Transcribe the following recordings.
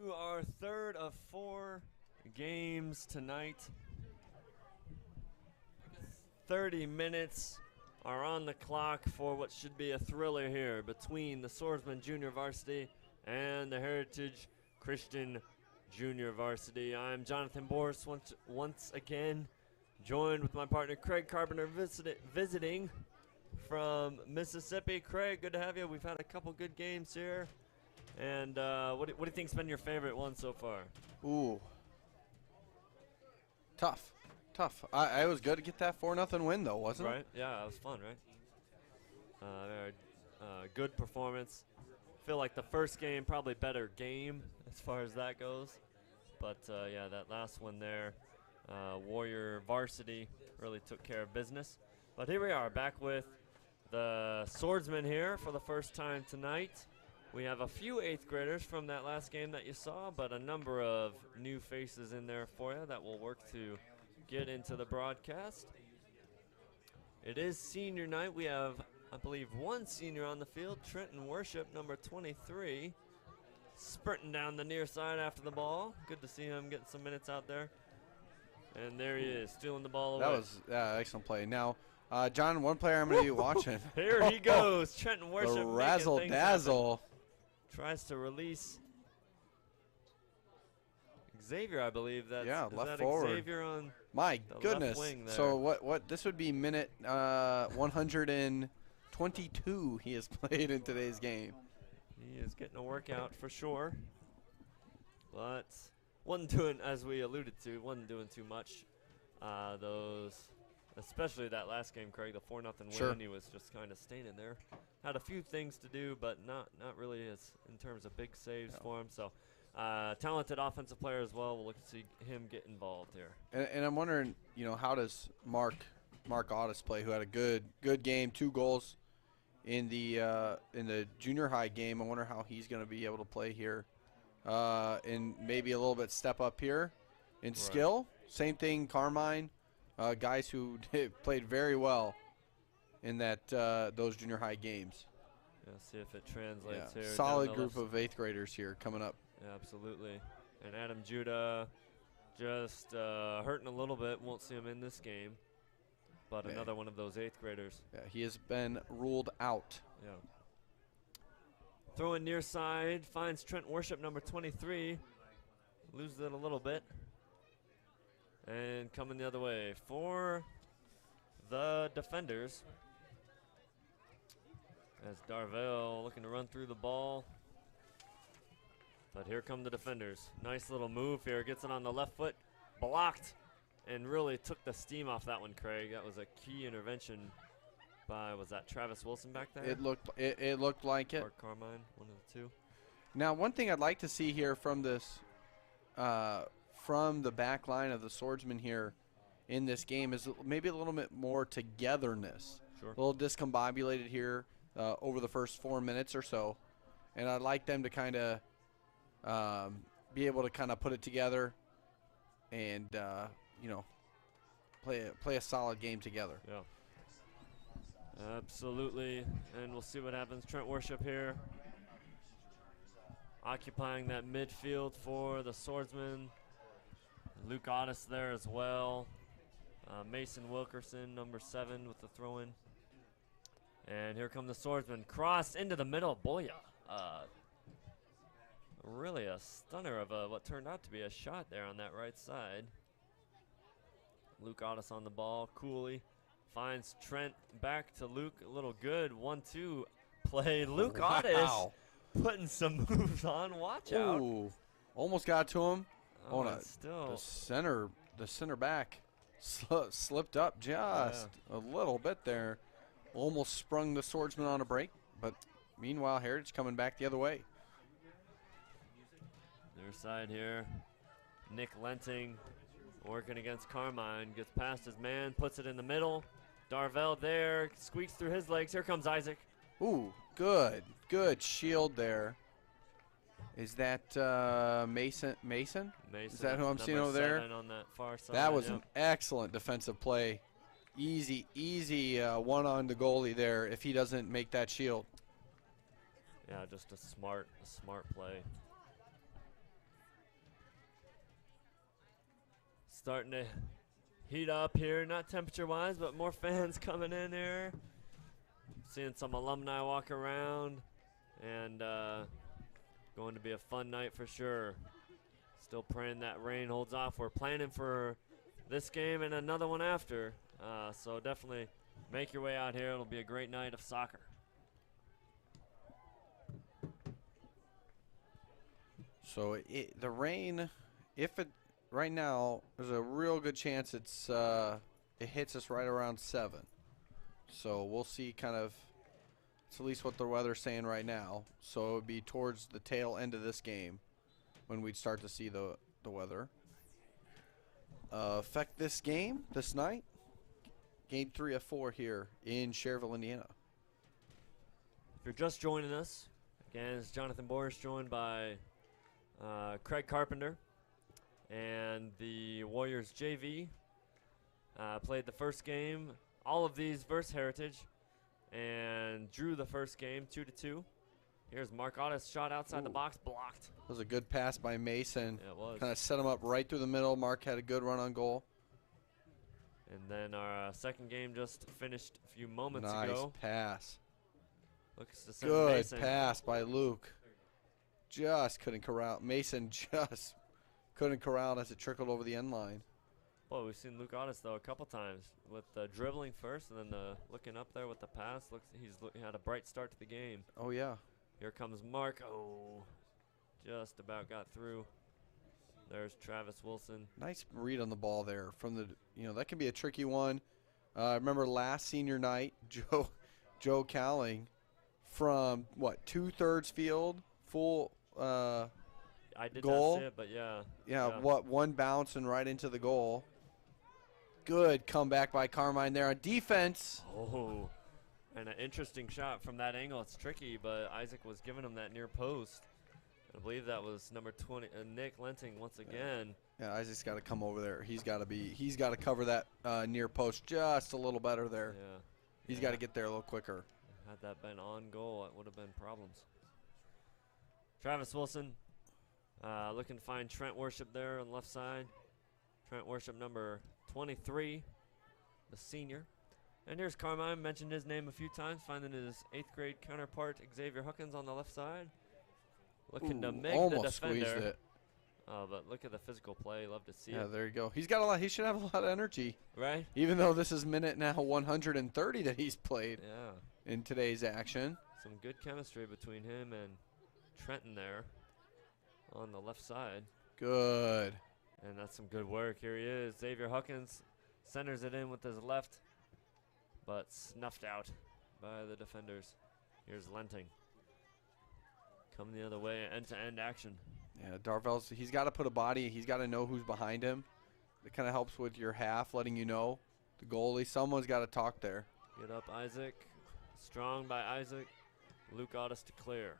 To our third of 4 games tonight. 30 minutes are on the clock for what should be a thriller here between the Swordsmen Junior Varsity and the Heritage Christian Junior Varsity. I'm Jonathan Boris once again, joined with my partner Craig Carpenter visiting from Mississippi. Craig, good to have you. We've had a couple good games here. And what do you think's been your favorite one so far? Ooh. Tough. I was good to get that 4-0 win, though, wasn't it? Right? Yeah, it was fun, right? Good performance. Feel like the first game, probably better game as far as that goes. But, yeah, that last one there, Warrior Varsity really took care of business. But here we are, back with the Swordsmen here for the first time tonight. We have a few 8th graders from that last game that you saw, but a number of new faces in there for you that will work to get into the broadcast. It is senior night. We have, I believe, one senior on the field, Trenton Worship, number 23, sprinting down the near side after the ball. Good to see him getting some minutes out there. And there he is, stealing the ball away. That was excellent play. Now, John, one player I'm going to be watching. Here he goes, Trenton Worship. The razzle-dazzle. Tries to release Xavier, I believe. Left forward. Xavier on my the goodness. Left wing there. So what? This would be minute 122 he has played in today's game. He is getting a workout for sure, but wasn't doing, as we alluded to, wasn't doing too much. Especially that last game, Craig, the 4-0 win. Sure. He was just kind of standing there. Had a few things to do, but not really as in terms of big saves for him. So, talented offensive player as well. We'll look to see him get involved here. And I'm wondering, how does Mark Audis play, who had a good game, 2 goals in the junior high game. I wonder how he's going to be able to play here, and maybe a little bit step up here in skill. Same thing, Carmine. Guys who played very well in those junior high games. Yeah, see if it translates here. Solid group of 8th graders here coming up. Yeah, absolutely. And Adam Judah just hurting a little bit. Won't see him in this game. But another one of those 8th graders. Yeah, he has been ruled out. Yeah. Throwing near side, finds Trent Worship, number 23. Loses it a little bit. And coming the other way for the defenders. As Darvell looking to run through the ball. But here come the defenders. Nice little move here. Gets it on the left foot. Blocked. And really took the steam off that one, Craig. That was a key intervention by, was that Travis Wilson back there? It looked like it. Or Carmine, one of the two. Now, one thing I'd like to see here from this from the back line of the Swordsmen here in this game is maybe a little bit more togetherness. Sure. A little discombobulated here over the first 4 minutes or so. And I'd like them to kind of be able to kind of put it together and, play a solid game together. Yeah. Absolutely. And we'll see what happens. Trent Worship here, occupying that midfield for the Swordsmen. Luke Otis there as well. Mason Wilkerson, number 7, with the throw-in. And here come the Swordsmen. Crossed into the middle. Boy, really a stunner of what turned out to be a shot there on that right side. Luke Otis on the ball. Cooley finds Trent back to Luke. A little good 1-2 play. Luke Otis putting some moves on. Watch out. Ooh, almost got to him. Still. The center back slipped up just a little bit there. Almost sprung the Swordsman on a break, but meanwhile, Heritage coming back the other way. Their side here. Nick Lenting working against Carmine. Gets past his man, puts it in the middle. Darvell there, squeaks through his legs. Here comes Isaac. Ooh, good shield there. Is that Mason? Mason. Is that who I'm seeing over there? On that far side. That was an excellent defensive play. Easy one on the goalie there if he doesn't make that shield. Yeah, just a smart play. starting to heat up here, not temperature-wise, but more fans coming in here. Seeing some alumni walk around, and going to be a fun night for sure. Still praying that rain holds off. We're planning for this game and another one after, so definitely make your way out here. It'll be a great night of soccer. So the rain, right now, there's a real good chance it hits us right around 7. So we'll see kind of, it's at least what the weather's saying right now. So it would be towards the tail end of this game when we'd start to see the weather affect this game, this night. Game 3 of 4 here in Cherville, Indiana. If you're just joining us, again, it's Jonathan Boris joined by Craig Carpenter, and the Warriors JV played the first game, all of these versus Heritage, and drew the first game 2-2. Here's Mark Ottis, shot outside the box, blocked. That was a good pass by Mason. Yeah, it was. Kind of set him up right through the middle. Mark had a good run on goal. And then our second game just finished a few moments ago. Nice pass. Looks to send Good Mason. pass by Luke. Just couldn't corral. Mason just couldn't corral as it trickled over the end line. Well, we've seen Luke Ottis, though, a couple times with the dribbling first and then the looking up there with the pass. Looks he had a bright start to the game. Oh, yeah. Here comes Mark. Oh, just about got through. There's Travis Wilson. Nice read on the ball there. From the, that can be a tricky one. I remember last senior night, Joe Cowling from, 2/3 field, full I did goal. not see it, but yeah. Yeah, one bounce and right into the goal. Good comeback by Carmine there on defense. Oh, and an interesting shot from that angle. It's tricky, but Isaac was giving him that near post. I believe that was number 20, Nick Lenting once again. Yeah, Isaac's got to come over there. He's got to cover that near post just a little better there. Yeah. He's got to get there a little quicker. Had that been on goal, it would have been problems. Travis Wilson looking to find Trent Worship there on the left side. Trent Worship number 23, the senior. And here's Carmine, mentioned his name a few times, finding his 8th grade counterpart Xavier Huckins on the left side. Looking to make the defender. Squeezed it. But look at the physical play. Love to see it. Yeah, there you go. He's got a lot. He should have a lot of energy. Right? Even though this is minute now 130 that he's played Yeah. in today's action. Some good chemistry between him and Trenton there on the left side. Good. And that's some good work. Here he is. Xavier Huckins centers it in with his left, but snuffed out by the defenders. Here's Lenting. Coming the other way, end-to-end action. Yeah, Darvell's, he's got to put a body. He's got to know who's behind him. It kind of helps with your half, letting you know. The goalie, someone's got to talk there. Get up, Isaac. Strong by Isaac. Luke Ottis to clear.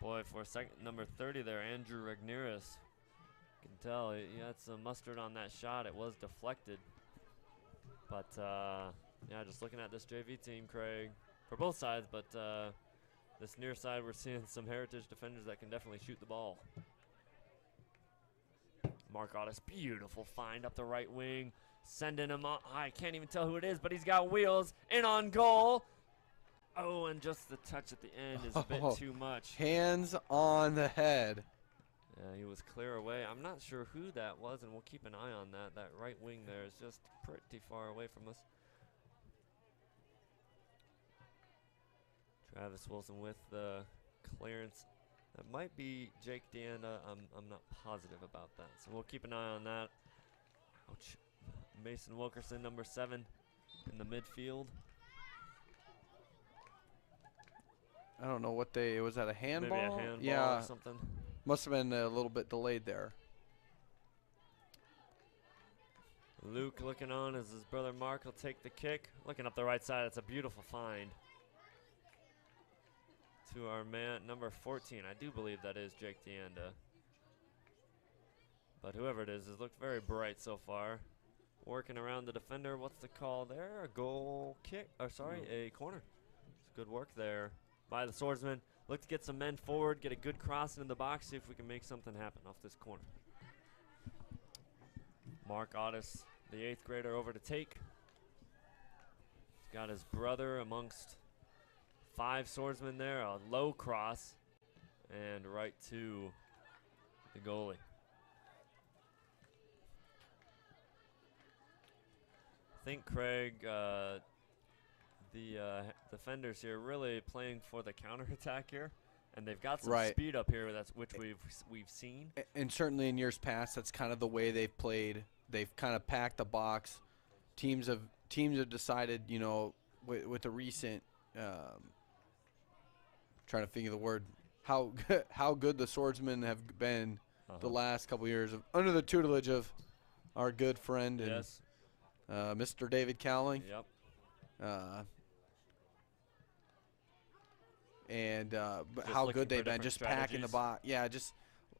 Boy, for a second, number 30 there, Andrew Regneris. You can tell he had some mustard on that shot. It was deflected. But, yeah, just looking at this JV team, Craig, for both sides, but this near side, we're seeing some Heritage defenders that can definitely shoot the ball. Mark Ottis, beautiful find up the right wing. Sending him on. I can't even tell who it is, but he's got wheels. In on goal. Oh, and just the touch at the end is a bit too much. Hands on the head. Yeah, he was clear away. I'm not sure who that was, and we'll keep an eye on that. That right wing there is just pretty far away from us. Travis Wilson with the clearance. That might be Jake Deanda. I'm not positive about that, so we'll keep an eye on that. Ouch. Mason Wilkerson, number 7, in the midfield. I don't know what was that a handball? Maybe a handball yeah, or something. Must have been a little bit delayed there. Luke looking on as his brother Mark will take the kick. Looking up the right side, it's a beautiful find. To our man, number 14. I do believe that is Jake Deanda. But whoever it is, has looked very bright so far. Working around the defender. What's the call there? A goal kick. Or sorry, a corner. It's good work there by the Swordsmen. Look to get some men forward, get a good cross into the box, see if we can make something happen off this corner. Mark Otis, the 8th grader, over to take. He's got his brother amongst 5 swordsmen there. A low cross and right to the goalie. I think Craig, the defenders here really playing for the counterattack here, and they've got some speed up here. Which we've seen. And certainly in years past, that's kind of the way they've played. They've kind of packed the box. Teams have decided, you know, with the recent, trying to think of the word, how good the swordsmen have been the last couple years under the tutelage of our good friend and Mr. David Cowling. Yep. How good they've been just packing the box. Yeah, just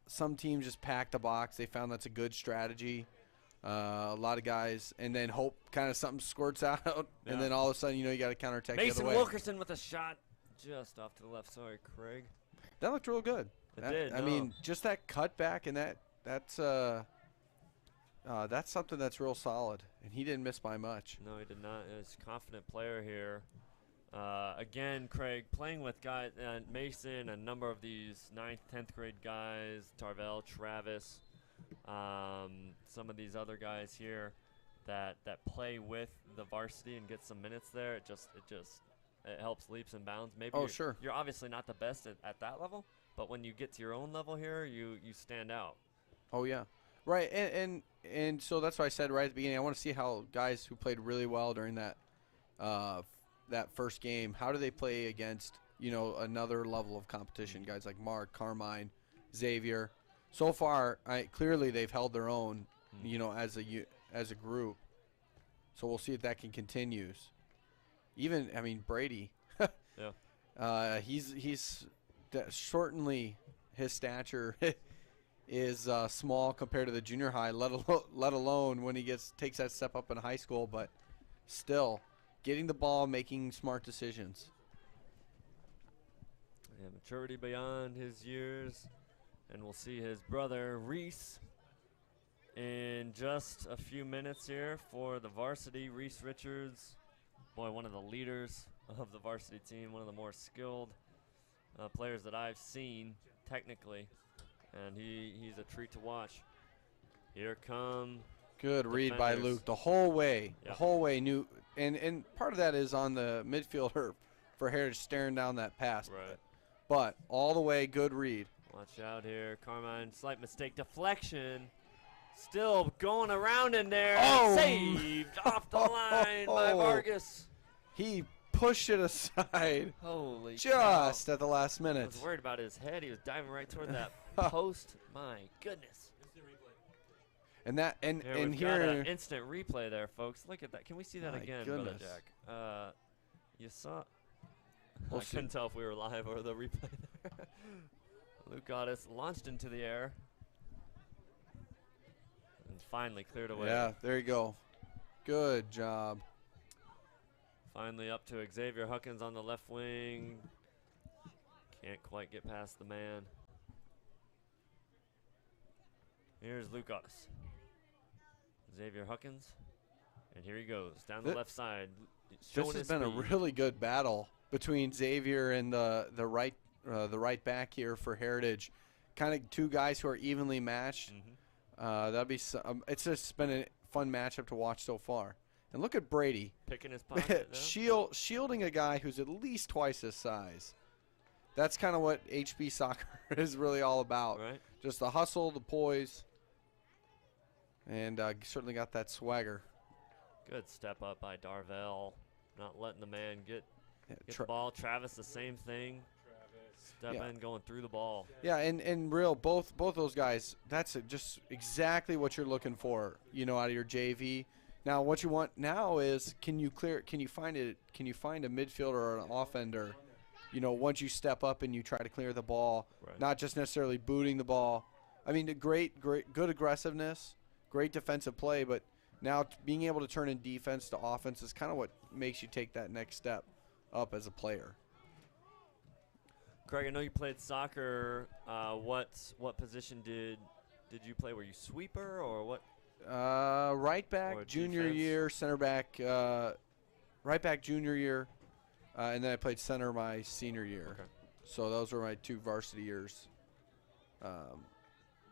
some teams just pack the box. They found that's a good strategy. A lot of guys, and then hope kind of something squirts out, and then all of a sudden, you know, you got to counterattack the other way. Mason Wilkerson with a shot just off to the left. Sorry, Craig. That looked real good. It did. I mean, just that cutback and that's something that's real solid, and he didn't miss by much. No, he did not. He's a confident player here. Again, Craig, playing with guys, Mason, a number of these 9th, 10th grade guys, Tarvell, Travis, some of these other guys here that play with the varsity and get some minutes there. It helps leaps and bounds. Maybe you're obviously not the best at that level, but when you get to your own level here, you stand out. Oh yeah, right. And so that's why I said right at the beginning, I want to see how guys who played really well during that first game, how do they play against, you know, another level of competition? Guys like Mark, Carmine, Xavier. So far, clearly they've held their own, you know, as a group. So we'll see if that can continue. Even, I mean, Brady. Yeah. He's certainly his stature is small compared to the junior high, let alone when he takes that step up in high school. But still, getting the ball, making smart decisions. Yeah, maturity beyond his years. And we'll see his brother, Reese, in just a few minutes here for the varsity. Reese Richards, boy, one of the leaders of the varsity team, one of the more skilled players that I've seen technically. And he's a treat to watch. Here come good read by Luke the whole way. Yep. The whole way. And part of that is on the midfielder for Heritage staring down that pass. Right. But all the way, good read. Watch out here. Carmine, slight mistake. Deflection. Still going around in there. Oh! Saved off the line by Vargas. He pushed it aside. Holy just cow. At the last minute. I was worried about his head. He was diving right toward that post. My goodness. And here an instant replay there, folks. Look at that. Can we see that again, Brother Jack? You saw. I couldn't tell if we were live or the replay there. Luke Otis launched into the air and finally cleared away. Yeah, there you go. Good job. Finally up to Xavier Huckins on the left wing. Can't quite get past the man. Here's Luke Otis. Xavier Huckins. And here he goes down the left side. This has been a really good battle between Xavier and the right back here for Heritage. Kind of two guys who are evenly matched. That'd be it's just been a fun matchup to watch so far. And look at Brady picking his pocket. Shielding a guy who's at least twice his size. That's kind of what HB soccer is really all about. Right. Just the hustle, the poise, and certainly got that swagger. Good step up by Darvell, not letting the man get the ball. Travis, the same thing. Step in, going through the ball. Yeah, and both those guys. That's just exactly what you're looking for, you know, out of your JV. Now, what you want now is can you find a midfielder or an offender, you know, once you step up and you try to clear the ball, not just necessarily booting the ball. I mean, good aggressiveness, great defensive play, but now being able to turn in defense to offense is kind of what makes you take that next step up as a player. Craig, I know you played soccer. What position did you play? Were you sweeper or what? Right back, Or junior defense? year, center back, right back, junior year, and then I played center my senior year. Okay. So those were my 2 varsity years,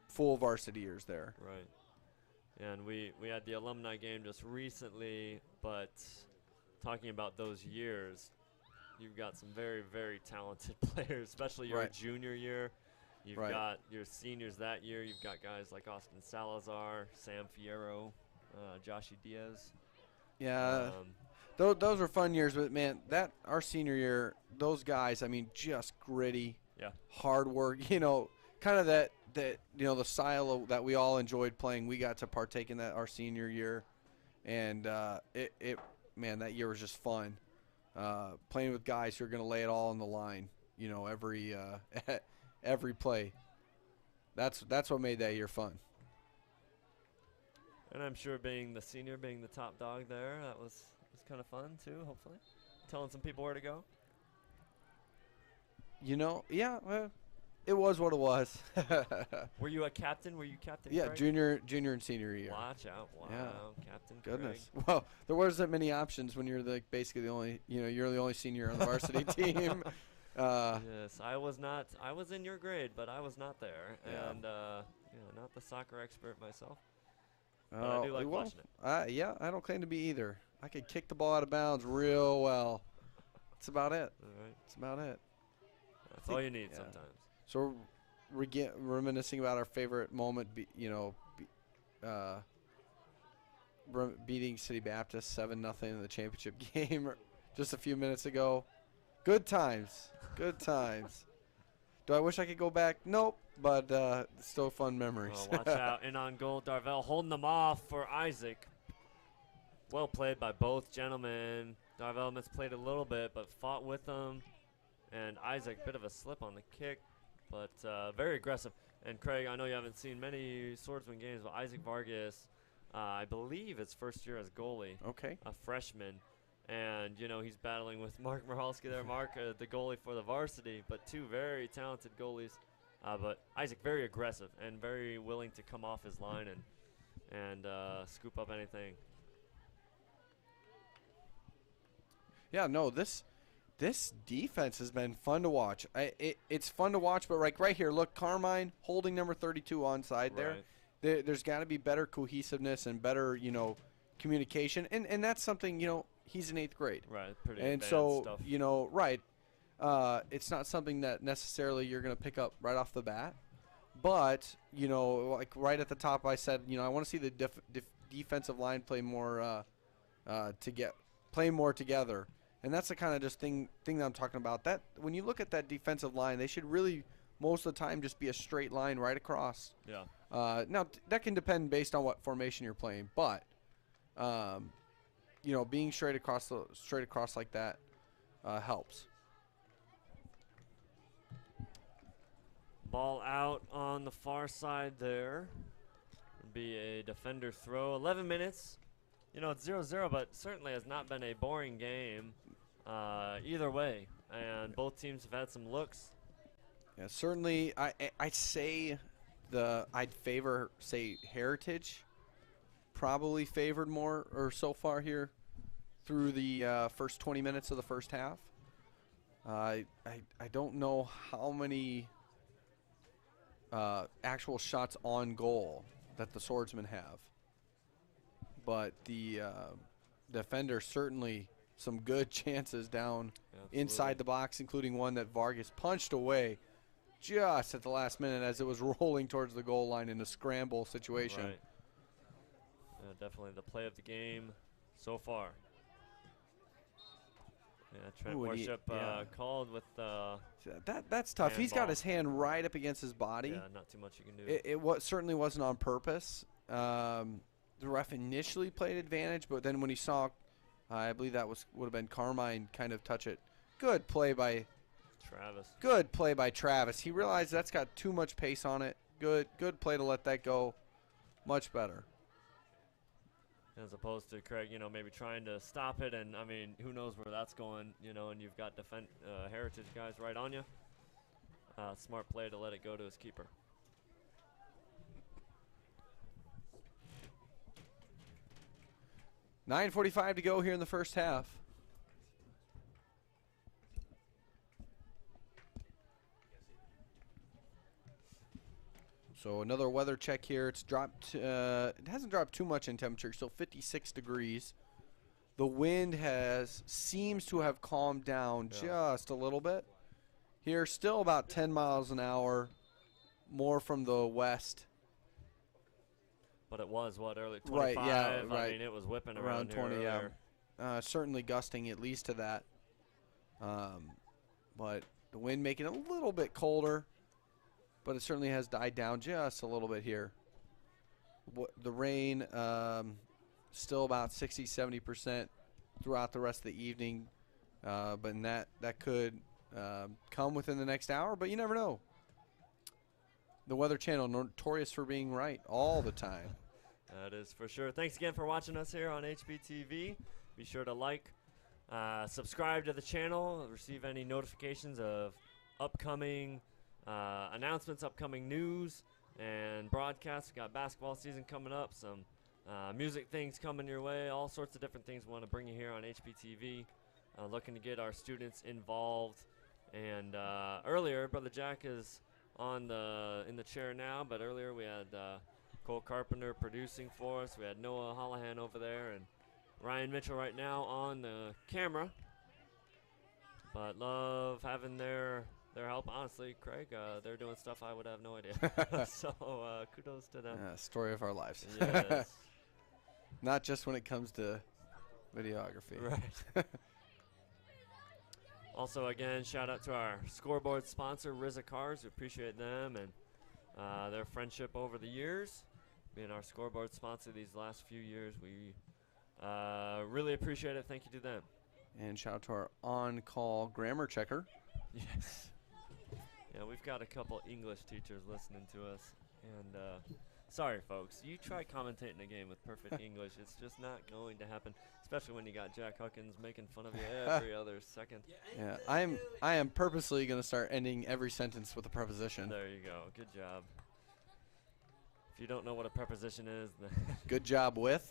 full varsity years there. Right. And we had the alumni game just recently, but talking about those years, you've got some very, very talented players, especially your Right. junior year. You've Right. got your seniors that year. You've got guys like Austin Salazar, Sam Fierro, Joshy Diaz. Yeah, those were fun years, but man, our senior year, those guys, I mean, just gritty, Yeah. hard work. Kind of that the style that we all enjoyed playing. We got to partake in that our senior year, and man, that year was just fun. Playing with guys who are going to lay it all on the line. Every play. That's what made that year fun. And I'm sure being the senior, being the top dog there, that was kind of fun too, hopefully. Telling some people where to go. Yeah, well, it was what it was. Were you a captain? Were you captain? Yeah, Craig? junior and senior year. Watch out. Wow. Yeah. Captain Goodness. Craig. Well, there wasn't many options when you're basically the only, you're the only senior on the varsity team. Yes, I was not. I was in your grade, but I was not there. Yeah. And, not the soccer expert myself. But I do like watching it. Yeah, I don't claim to be either. I could kick the ball out of bounds real well. That's about it. All right. That's about it. That's all you need yeah. sometimes. So we're reminiscing about our favorite moment, beating City Baptist 7-0 in the championship game just a few minutes ago. Good times. Good times. Do I wish I could go back? Nope. But still fun memories. Oh, watch out. In on goal, Darvell holding them off for Isaac. Well played by both gentlemen. Darvell misplayed a little bit, but fought with them. And Isaac, bit of a slip on the kick, but very aggressive. And Craig, I know you haven't seen many Swordsman games, but Isaac Vargas, I believe it's first year as goalie. Okay. A freshman. And, he's battling with Mark Michalski there. Mark, the goalie for the varsity, but 2 very talented goalies. But Isaac very aggressive and very willing to come off his line and scoop up anything. Yeah, no, this defense has been fun to watch. It's fun to watch, but right here, look, Carmine holding number 32 onside there. There's got to be better cohesiveness and better, communication, and that's something, he's in 8th grade. Right, pretty and advanced so, stuff. right. It's not something that necessarily you're going to pick up right off the bat. But, like right at the top I said, I want to see the defensive line play more play more together. And that's the kind of just thing that I'm talking about. That when you look at that defensive line, they should really most of the time just be a straight line right across. Yeah. Now that can depend based on what formation you're playing, but being straight across like that helps. Ball out on the far side there. Would be a defender throw. 11 minutes. It's 0-0, but certainly has not been a boring game either way. And both teams have had some looks. Yeah, certainly. I'd say I'd favor Heritage. Probably favored more or so far here through the first 20 minutes of the first half. I don't know how many actual shots on goal that the Swordsmen have, but the defender certainly some good chances down inside the box, including one that Vargas punched away just at the last minute as it was rolling towards the goal line in a scramble situation. Right. Definitely the play of the game so far. Yeah, Trent Worship called with that's tough. He's got handball. his hand right up against his body. Yeah, not too much you can do. It certainly wasn't on purpose. The ref initially played advantage, but then when he saw, I believe that would have been Carmine kind of touch it. Good play by Travis. Good play by Travis. He realized that's got too much pace on it. Good play to let that go. Much better. As opposed to Craig, maybe trying to stop it, and I mean, who knows where that's going, and you've got Heritage guys right on you. Smart play to let it go to his keeper. 9:45 to go here in the first half. So another weather check here. It's dropped. It hasn't dropped too much in temperature. Still 56 degrees. The wind seems to have calmed down just a little bit. Here, still about 10 miles an hour, more from the west. But it was what, early 25? Right, yeah, right. I mean, it was whipping around 20, here yeah. Certainly gusting at least to that. But the wind making it a little bit colder, but it certainly has died down just a little bit here. The rain, still about 60-70% throughout the rest of the evening, but that could come within the next hour, but you never know. The Weather Channel, notorious for being right all the time. That is for sure. Thanks again for watching us here on HBTV. Be sure to like, subscribe to the channel, receive any notifications of upcoming announcements, upcoming news, and broadcasts. We got basketball season coming up, some music things coming your way, all sorts of different things we want to bring you here on HBTV. Looking to get our students involved. And earlier, Brother Jack is in the chair now, but earlier we had Cole Carpenter producing for us. We had Noah Hollahan over there, and Ryan Mitchell right now on the camera. But love having their help. Honestly, Craig, they're doing stuff I would have no idea. So kudos to them. Yeah, story of our lives. Yes. Not just when it comes to videography. Right. Also, again, shout out to our scoreboard sponsor, Rizza Cars. We appreciate them and their friendship over the years. Being our scoreboard sponsor these last few years, we really appreciate it. Thank you to them. And shout out to our on-call grammar checker. Yes. Yeah, we've got a couple English teachers listening to us. And sorry, folks. You try commentating a game with perfect English. It's just not going to happen, especially when you got Jack Huckins making fun of you every other second. Yeah, I am purposely going to start ending every sentence with a preposition. There you go. Good job. If you don't know what a preposition is, then good job with.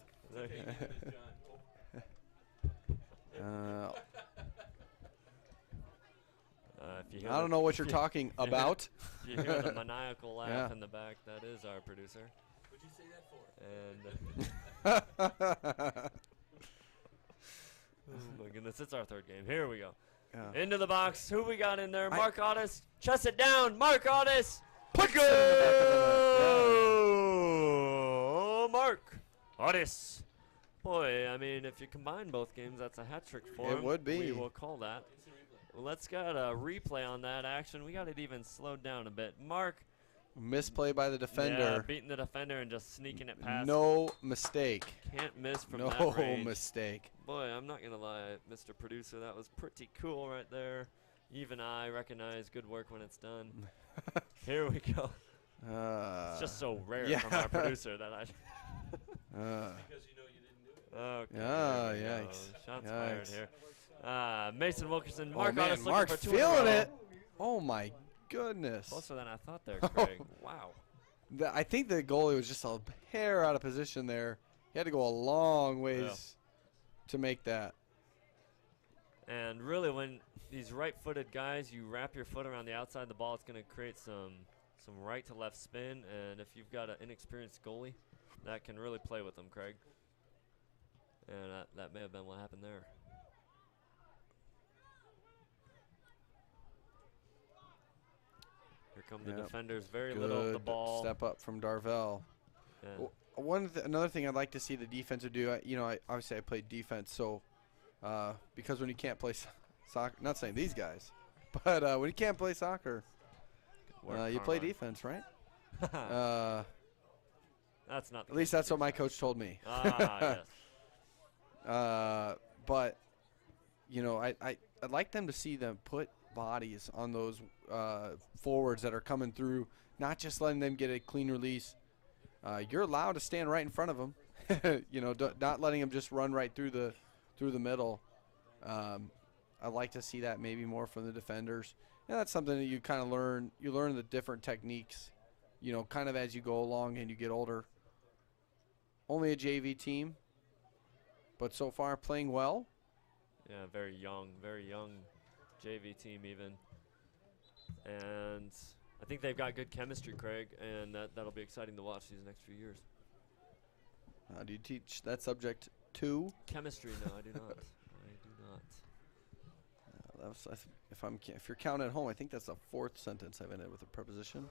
I don't know what you're talking about. You hear the maniacal laugh in the back. That is our producer. What'd you say that for? And oh my goodness, it's our third game. Here we go. Yeah. Into the box. Who we got in there? Mark Otis. Chest it down. Mark Otis. Pick Oh, Mark Otis. Boy, I mean, if you combine both games, that's a hat trick for him. It would be. We will call that. Let's get a replay on that action. We got it even slowed down a bit. Mark. Misplay by the defender. Yeah, beating the defender and just sneaking it past. No mistake. Can't miss from that range. No mistake. Boy, I'm not going to lie, Mr. Producer. That was pretty cool right there. Even I recognize good work when it's done. Here we go. It's just so rare from our producer that I... Because you know you didn't do it. Okay. Yikes. Shots fired here. Mason Wilkerson. Mark Otis looking Mark's for two feeling it. Oh, my goodness. Closer than I thought there, Craig. Wow. I think the goalie was just a hair out of position there. He had to go a long ways to make that. And really, when these right-footed guys, you wrap your foot around the outside of the ball, it's going to create some right to left spin. And if you've got an inexperienced goalie, that can really play with them, Craig. And that may have been what happened there. Here come the defenders. Very little of the ball. Step up from Darvell. Yeah. Another thing I'd like to see the defensive do, obviously I played defense, so because when you can't play soccer, not saying these guys, but when you can't play soccer, you play defense, right? That's not. At least that's what my coach told me. Yes. But I'd like them to see them put bodies on those forwards that are coming through, not just letting them get a clean release. You're allowed to stand right in front of them, not letting them just run right through the middle. I'd like to see that maybe more from the defenders. And that's something that you kind of learn. You learn the different techniques, kind of as you go along and you get older. Only a JV team, but so far playing well. Yeah, very young JV team even. And I think they've got good chemistry, Craig, and that'll be exciting to watch these next few years. Do you teach that subject too? Chemistry? No, I do not. I do not. If you're counting at home, I think that's the 4th sentence I've ended with a preposition.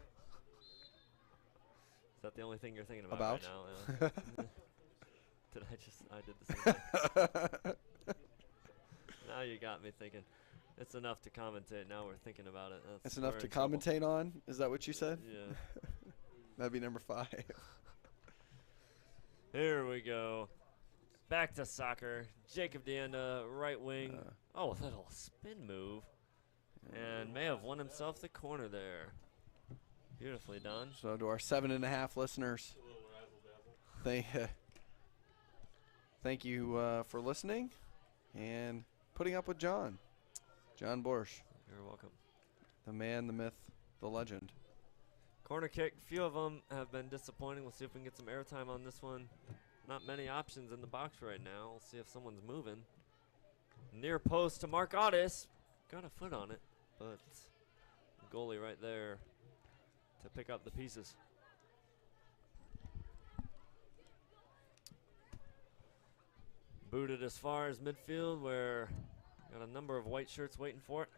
Is that the only thing you're thinking about, About? right now? Yeah. I did the same thing. Now you got me thinking. It's enough to commentate. Now we're thinking about it. It's enough to commentate on? Is that what you said? Yeah. That'd be number 5. Here we go. Back to soccer. Jacob Deanda, right wing. Oh, that little spin move. And may have won himself the corner there. Beautifully done. So to our 7.5 listeners, thank you for listening and putting up with John Borsch. You're welcome. The man, the myth, the legend. Corner kick, few of them have been disappointing. We'll see if we can get some airtime on this one. Not many options in the box right now. We'll see if someone's moving. Near post to Mark Otis. Got a foot on it, but the goalie right there to pick up the pieces. Booted as far as midfield, where got a number of white shirts waiting for it.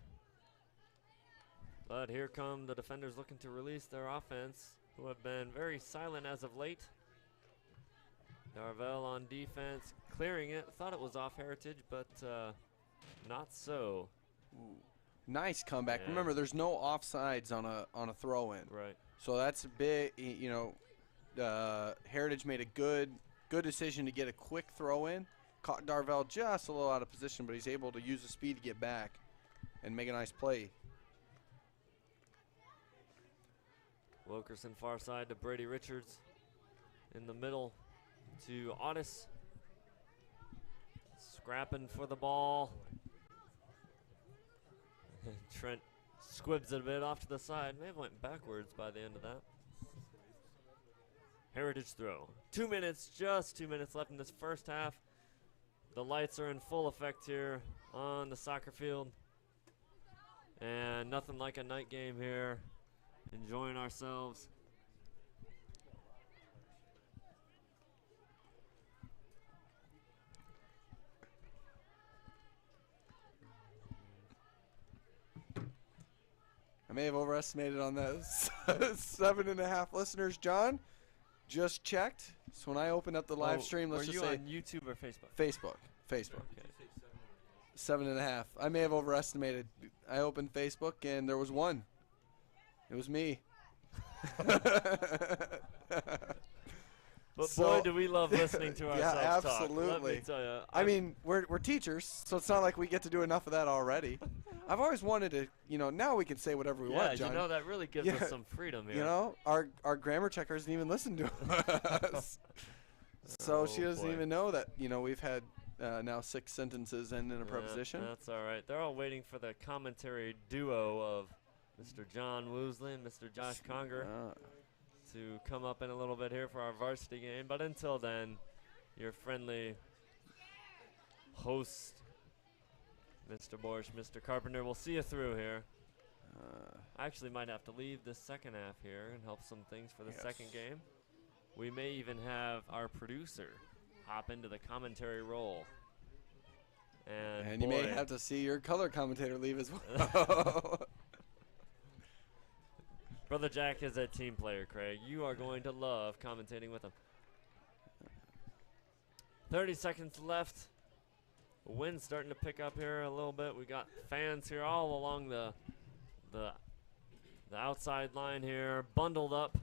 But here come the defenders looking to release their offense, who have been very silent as of late. Darvell on defense, clearing it. Thought it was off Heritage, but not so. Ooh. Nice comeback. Yeah. Remember, there's no offsides on a throw-in. Right. So that's a big. Heritage made a good decision to get a quick throw-in. Caught Darvell just a little out of position, but he's able to use the speed to get back and make a nice play. Wilkerson far side to Brady Richards. In the middle to Otis. Scrapping for the ball. Trent squibs it a bit off to the side. May have went backwards by the end of that. Heritage throw. 2 minutes, just 2 minutes left in this first half. The lights are in full effect here on the soccer field. And nothing like a night game here. Enjoying ourselves. I may have overestimated on that 7.5 listeners, John. Just checked. So when I opened up the live stream, let's just say. Were you on YouTube or Facebook? Facebook. Okay. 7.5. I may have overestimated. I opened Facebook and there was 1. It was me. But boy, do we love listening to ourselves yeah, talk. absolutely. Let me tell you, I mean, we're teachers, so it's not like we get to do enough of that already. I've always wanted to, now we can say whatever we want, John. that really gives us some freedom here. Our grammar checker doesn't even listen to us. So she doesn't even know that, we've had now 6 sentences and in a preposition. That's all right. They're all waiting for the commentary duo of Mr. John Woosley and Mr. Josh Conger to come up in a little bit here for our varsity game. But until then, your friendly host, Mr. Borsch, Mr. Carpenter, will see you through here. I actually might have to leave this second half here and help some things for the second game. We may even have our producer hop into the commentary role. And you may have to see your color commentator leave as well. Brother Jack is a team player, Craig. You are going to love commentating with him. 30 seconds left. Wind's starting to pick up here a little bit. We got fans here all along the outside line here, bundled up.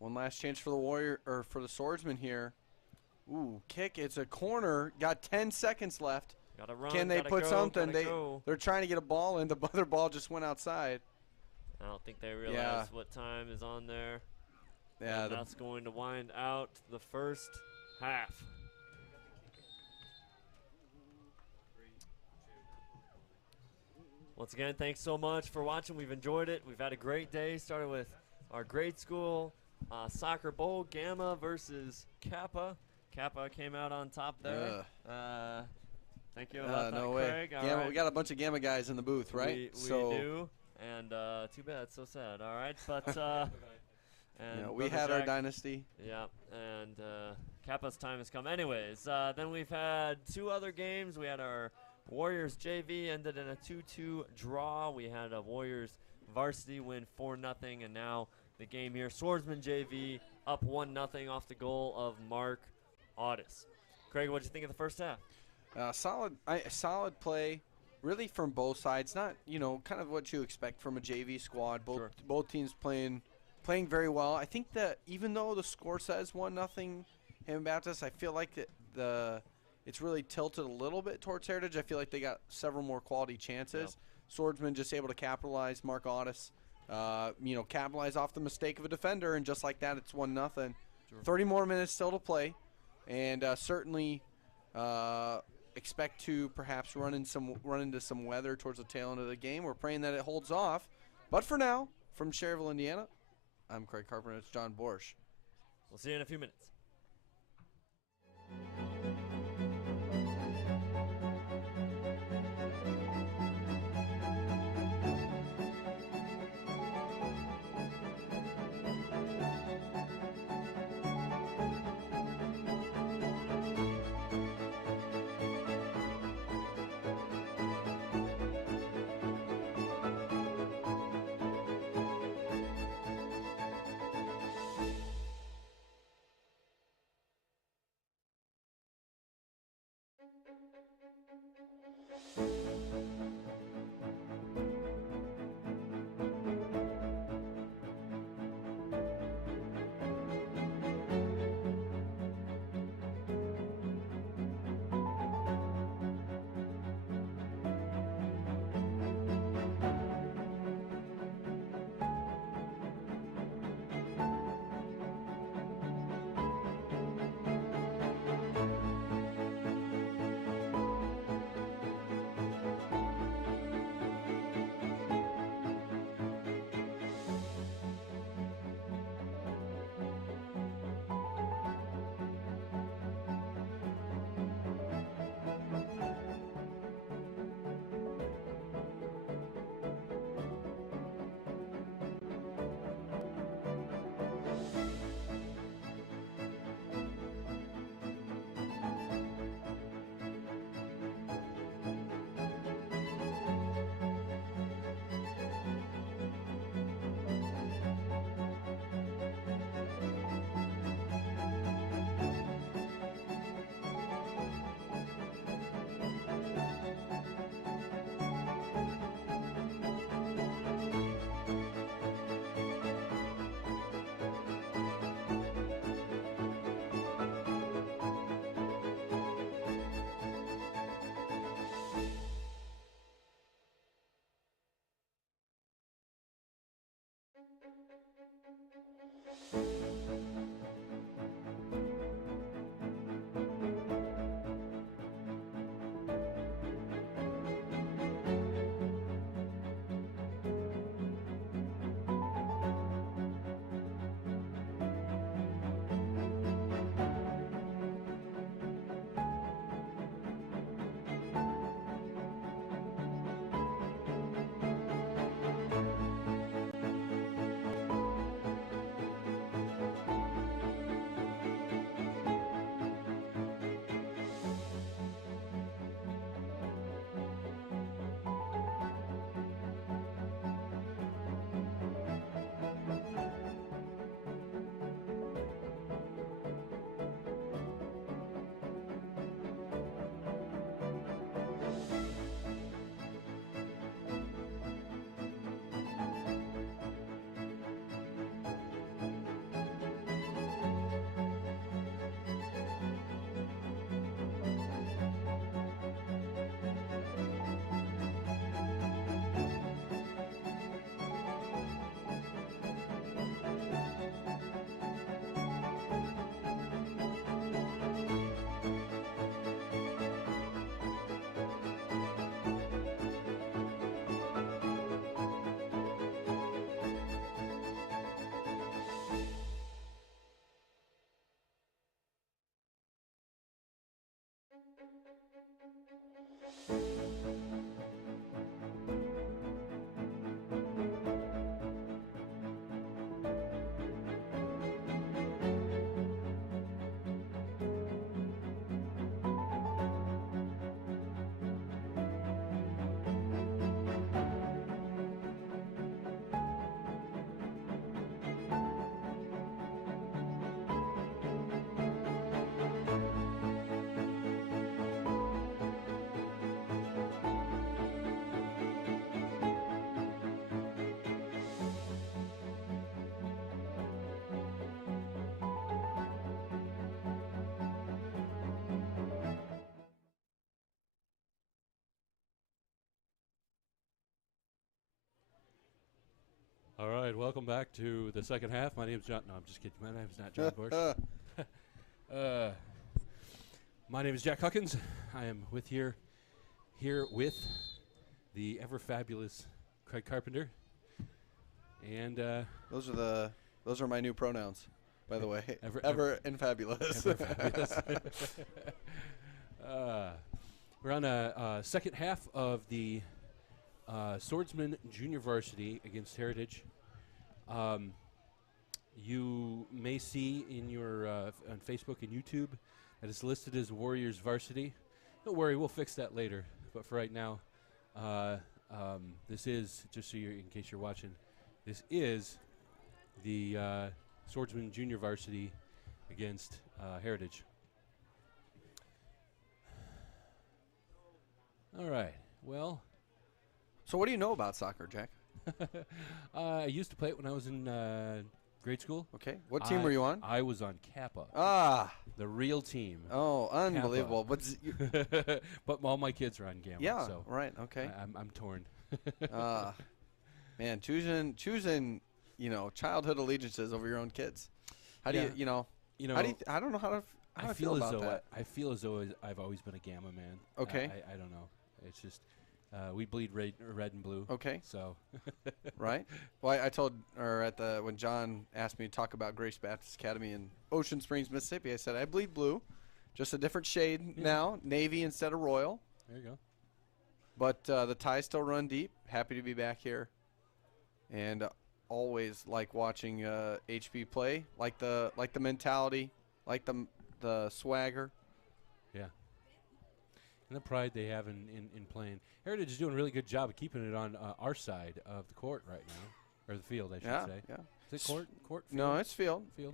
One last chance for the Swordsmen here. Ooh, kick. It's a corner. Got 10 seconds left. Gotta run. Can they put something? Go. They're trying to get a ball in. The other ball just went outside. I don't think they realize what time is on there. Yeah, and that's going to wind out the first half. Once again, thanks so much for watching. We've enjoyed it. We've had a great day. Started with our grade school soccer bowl, Gamma versus Kappa. Kappa came out on top there. Thank you about that, no way. Craig. All Gamma, right. we got a bunch of Gamma guys in the booth, right? We do. And too bad, so sad. All right, but and we Brother had our Jack- dynasty. Yeah, and Kappa's time has come. Anyways, then we've had 2 other games. We had our Warriors JV ended in a 2-2 draw. We had a Warriors varsity win 4-0, and now the game here, Swordsmen JV up 1-0 off the goal of Mark Audis. Craig, what did you think of the first half? Solid play, really from both sides. Not kind of what you expect from a JV squad. Both teams playing very well. I think that even though the score says 1-0 Hammond Baptist, I feel like it's really tilted a little bit towards Heritage. I feel like they got several more quality chances. Yep. Swordsman just able to capitalize. Mark Audis, capitalize off the mistake of a defender, and just like that, it's 1-0. Sure. 30 more minutes still to play, and certainly expect to perhaps run into some weather towards the tail end of the game. We're praying that it holds off. But for now, from Cherryville, Indiana, I'm Craig Carpenter. It's John Borsch. We'll see you in a few minutes. All right, welcome back to the second half. My name's John. No, I'm just kidding. My name's not John Bush. My name is Jack Huckins. I am here with the ever fabulous Craig Carpenter. And those are my new pronouns, by the way. Ever Ever and fabulous. ever fabulous. We're on a second half of the Swordsman Junior Varsity against Heritage. You may see in your on Facebook and YouTube that it's listed as Warriors Varsity. Don't worry, we'll fix that later. But for right now, this is, just so in case you're watching, this is the Swordsman Junior Varsity against Heritage. All right. Well, So what do you know about soccer, Jack? I used to play it when I was in grade school. Okay. What team were you on? I was on Kappa, Ah. the real team. Oh, unbelievable. But But all my kids are on Gamma. yeah, So right. Okay. I'm torn. Man, choosing childhood allegiances over your own kids. How do Yeah. you know? You know, How do you I don't know how to I feel feel as about though that. I feel as though I've always been a Gamma man. Okay. I don't know. It's just we bleed red and blue. Okay. So Right. Well, I told, or when John asked me to talk about Grace Baptist Academy in Ocean Springs, Mississippi, I said I bleed blue, just a different shade now, navy instead of royal. there you go. But the ties still run deep. Happy to be back here, and always like watching HB play. Like the mentality, like the swagger. Yeah. And the pride they have in playing. Heritage is doing a really good job of keeping it on our side of the court right now, or the field, I should Yeah, say. yeah. Is it court? Court? Field? No, it's field. Field.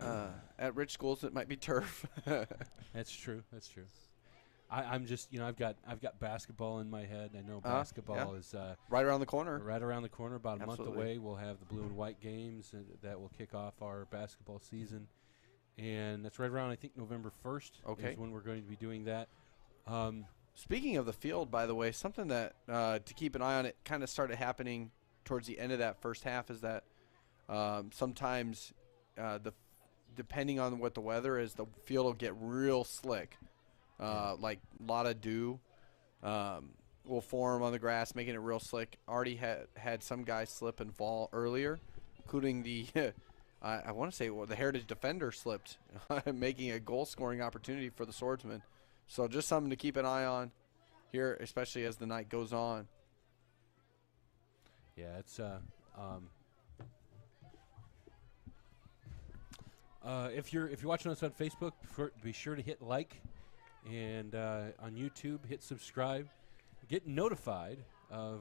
Yeah. At rich schools, it might be turf. That's true. That's true. I'm just, I've got basketball in my head. I know basketball is Right around the corner. right around the corner, about a month Absolutely. away. We'll have the blue and white games that will kick off our basketball season, and that's right around, I think, November 1st. Okay. Is when we're going to be doing that. Speaking of the field, by the way, something that to keep an eye on, it kind of started happening towards the end of that first half, is that sometimes depending on what the weather is, the field will get real slick. Like a lot of dew will form on the grass, making it real slick. Already had some guys slip and fall earlier, including the I want to say the Heritage defender slipped, making a goal-scoring opportunity for the Swordsmen. So just something to keep an eye on here, especially as the night goes on. Yeah, it's if you're watching us on Facebook, be sure to hit like, and on YouTube, hit subscribe. Get notified of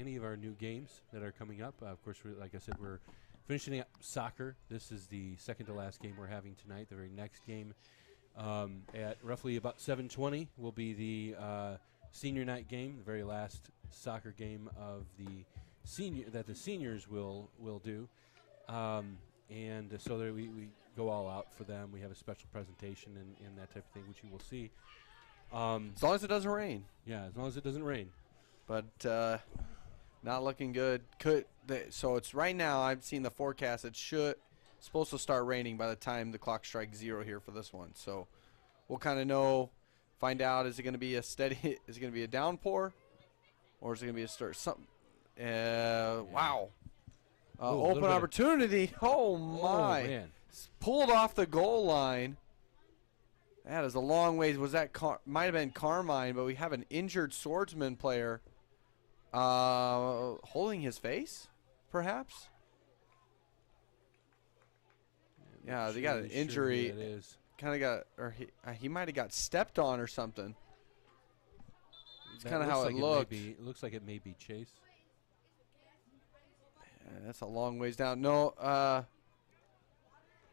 any of our new games that are coming up. Of course, like I said, we're finishing up soccer. This is the second to last game we're having tonight. The very next game at roughly about 7:20 will be the senior night game, the very last soccer game of the the seniors will do. And so there we go all out for them. We have a special presentation and that type of thing, which you will see. As long as it doesn't rain. Yeah, as long as it doesn't rain. But not looking good. So it's right now, I've seen the forecast. It's supposed to start raining by the time the clock strikes 0 here for this one. So we'll kind of find out, is it going to be a steady, is it going to be a downpour, or is it going to be a start? Something. Wow. Open opportunity. Oh, my. Oh, man. Pulled off the goal line. That is a long ways. Was that might have been Carmine, but we have an injured Swordsman player holding his face, perhaps. Yeah, they got an injury. It is. Kind of got, or he might have got stepped on or something. It's kind of how it looked. It looks like it may be Chase. That's a long ways down. No,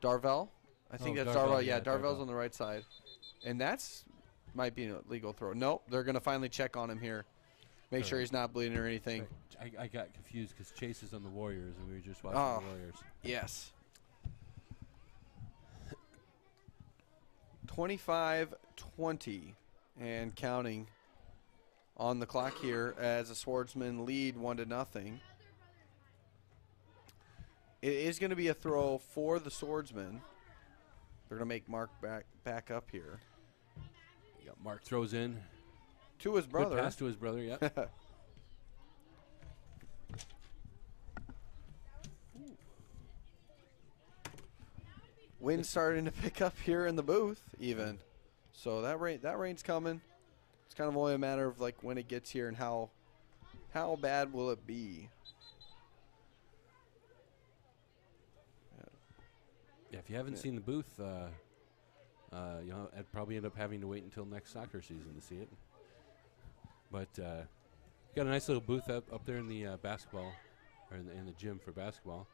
Darvell. I think that's Darvell, Darvell. Yeah, Darvell's Darvell. on the right side. And might be a legal throw. Nope, they're going to finally check on him here. Make sure he's not bleeding or anything. I got confused because Chase is on the Warriors, and we were just watching the Warriors. Yes. 25-20 and counting on the clock here as the Swordsmen lead 1-0. It is going to be a throw for the Swordsmen. They're going to make Mark back up here. Yeah, Mark throws in. To his brother. Good pass to his brother, yep. Wind's starting to pick up here in the booth, even. So that rain's coming. It's kind of only a matter of like when it gets here and how bad will it be. Yeah, if you haven't seen the booth, I'd probably end up having to wait until next soccer season to see it. But got a nice little booth up there in the basketball, or in the gym for basketball.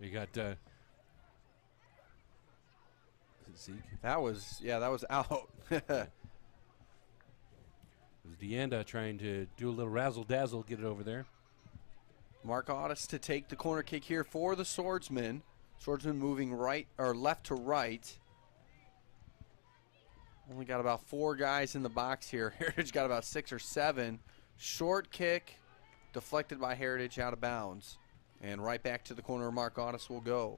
We got. Is it Zeke? That was out. It was Deanda trying to do a little razzle dazzle, get it over there. Mark Otis to take the corner kick here for the Swordsmen. Swordsman moving right or left to right. Only got about 4 guys in the box here. Heritage got about 6 or 7. Short kick deflected by Heritage out of bounds. And right back to the corner Mark Otis will go.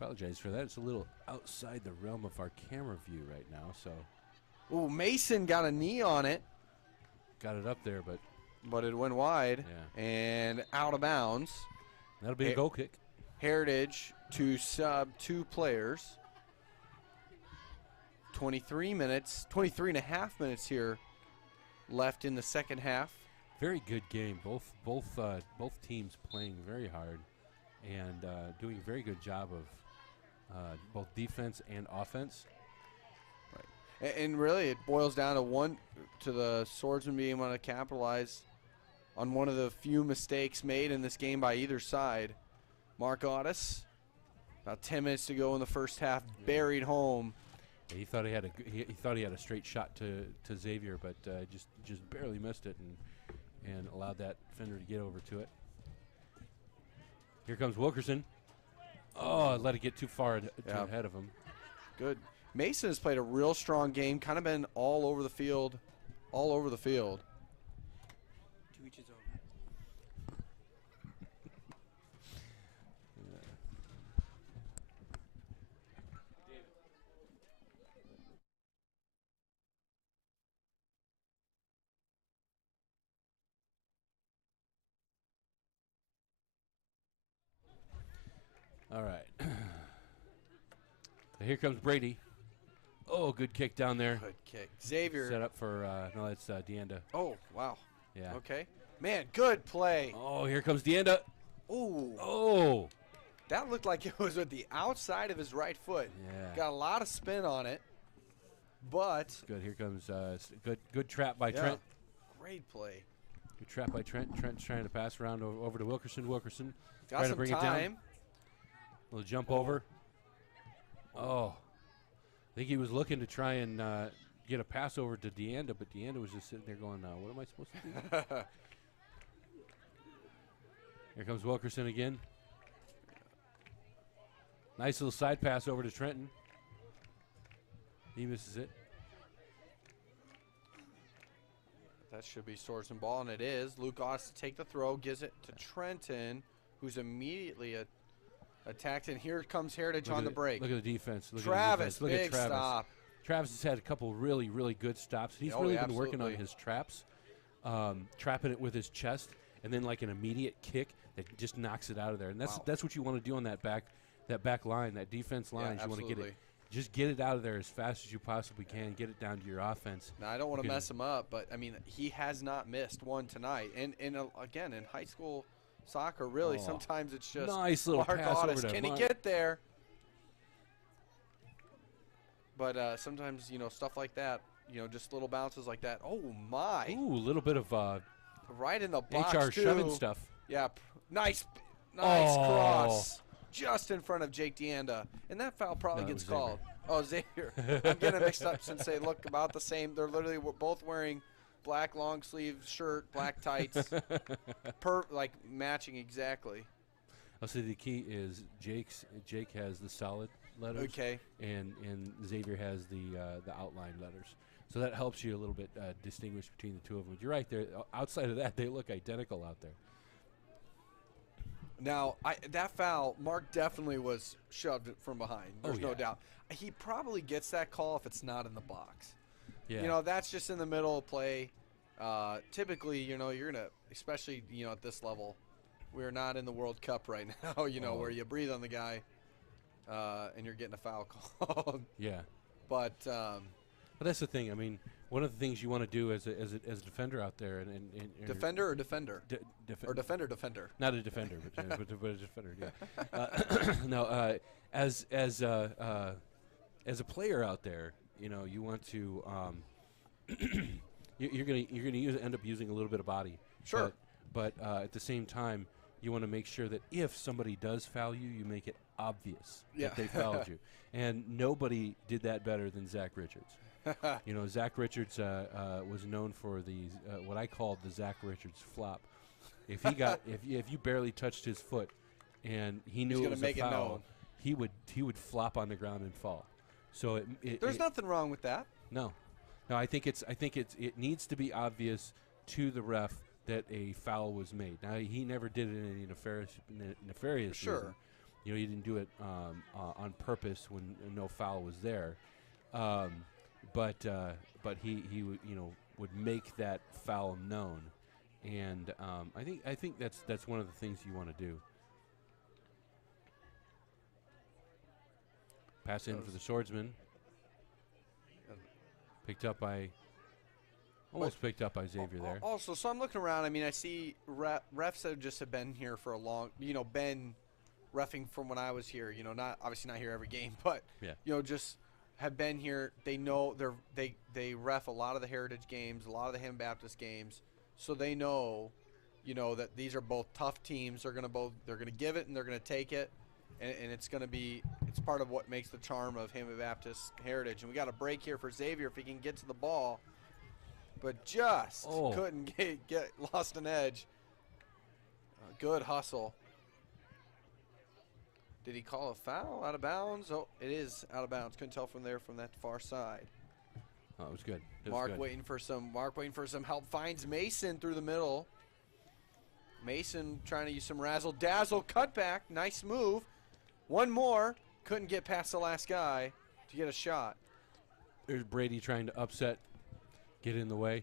Apologize for that. It's a little outside the realm of our camera view right now, so. Ooh, Mason got a knee on it. Got it up there, but it went wide. Yeah. And out of bounds. That'll be a goal kick. Heritage to sub 2 players. 23 and a half minutes here left in the second half. Very good game. Both teams playing very hard and doing a very good job of both defense and offense. Right. And really, it boils down to the Swordsmen being able to capitalize on one of the few mistakes made in this game by either side. Mark Otis, about 10 minutes to go in the first half, buried home. Yeah, he thought he had a straight shot to Xavier, but just barely missed it and allowed that defender to get over to it. Here comes Wilkerson. Oh, let it get too far ahead of him. Good. Mason has played a real strong game, kind of been all over the field. To each his own. All right. So here comes Brady. Oh, good kick down there. Good kick. Xavier. Set up for, no, that's Deanda. Oh, wow. Yeah. Okay. Man, good play. Oh, here comes Deanda. Ooh. Oh. That looked like it was with the outside of his right foot. Yeah. Got a lot of spin on it, but. Good. Here comes good trap by Trent. Great play. Good trap by Trent. Trent's trying to pass around over to Wilkerson. Wilkerson Got trying to some bring it down. time. A little jump over. Oh. I think he was looking to try and get a pass over to Deanda, but Deanda was just sitting there going, what am I supposed to do? Here comes Wilkerson again. Nice little side pass over to Trenton. He misses it. That should be Swordsman ball, and it is. Luke Oss to take the throw, gives it to Trenton, who's immediately attacked, and here comes Heritage on the break. Look at the defense. Travis, Look big at Travis. stop. Travis has had a couple really, really good stops. He's really been working on his traps, trapping it with his chest, and then like an immediate kick that just knocks it out of there. And that's what you want to do on that back line, that defense line. Yeah, you want to just get it out of there as fast as you possibly can. Get it down to your offense. Now I don't want to mess him up, but I mean he has not missed one tonight. And again in high school soccer, really sometimes it's just nice little Mark pass Otis. over to Can he get there? But sometimes stuff like that, just little bounces like that. Oh my! Ooh, a little bit of right in the box HR too. shoving stuff. Yeah, nice cross just in front of Jake Deanda, and that foul probably gets called. Oh, Xavier! I'm getting mixed up since they look about the same. They're literally both wearing black long sleeve shirt, black tights, like matching exactly. I'll say the key is Jake has the solid letters, and Xavier has the outline letters. So that helps you a little bit distinguish between the two of them. You're right there. Outside of that, they look identical out there. Now, that foul, Mark definitely was shoved from behind. There's no yeah. doubt. He probably gets that call if it's not in the box. Yeah. You know, that's just in the middle of play. Typically, you know, you're going to, especially, you know, at this level, we're not in the World Cup right now, you know, where you breathe on the guy and you're getting a foul called. Yeah. But that's the thing. I mean, one of the things you want to do as a defender out there, and defender or defender? Or defender. Not a defender, but a defender. Yeah. No, as a player out there, you know, you want to you're gonna end up using a little bit of body. Sure. But at the same time, you want to make sure that if somebody does foul you, you make it obvious that they fouled you. And nobody did that better than Zach Richards. You know, Zach Richards was known for the what I called the Zach Richards flop. If he got if you barely touched his foot and he knew it was a foul, he would flop on the ground and fall. So there's nothing wrong with that. No, I think it needs to be obvious to the ref that a foul was made. Now he never did it in any nefarious sure. reason. You know, he didn't do it on purpose when no foul was there. But he would make that foul known, and I think that's one of the things you want to do. Pass in for the Swordsman. Picked up by Xavier there. Also, so I'm looking around. I mean, I see refs that just have been here for a long, been reffing from when I was here. You know, obviously not here every game, but just have been here. They know they ref a lot of the Heritage games, a lot of the Ham Baptist games, so they know, that these are both tough teams. They're gonna give it and they're gonna take it, and it's part of what makes the charm of Ham Baptist Heritage. And we got a break here for Xavier if he can get to the ball, but just couldn't get lost an edge. Good hustle. Did he call a foul out of bounds? Oh, it is out of bounds. Couldn't tell from that far side. Oh, it was good. Mark waiting for some help. Finds Mason through the middle. Mason trying to use some razzle dazzle cutback. Nice move. One more. Couldn't get past the last guy to get a shot. There's Brady trying to upset, get in the way.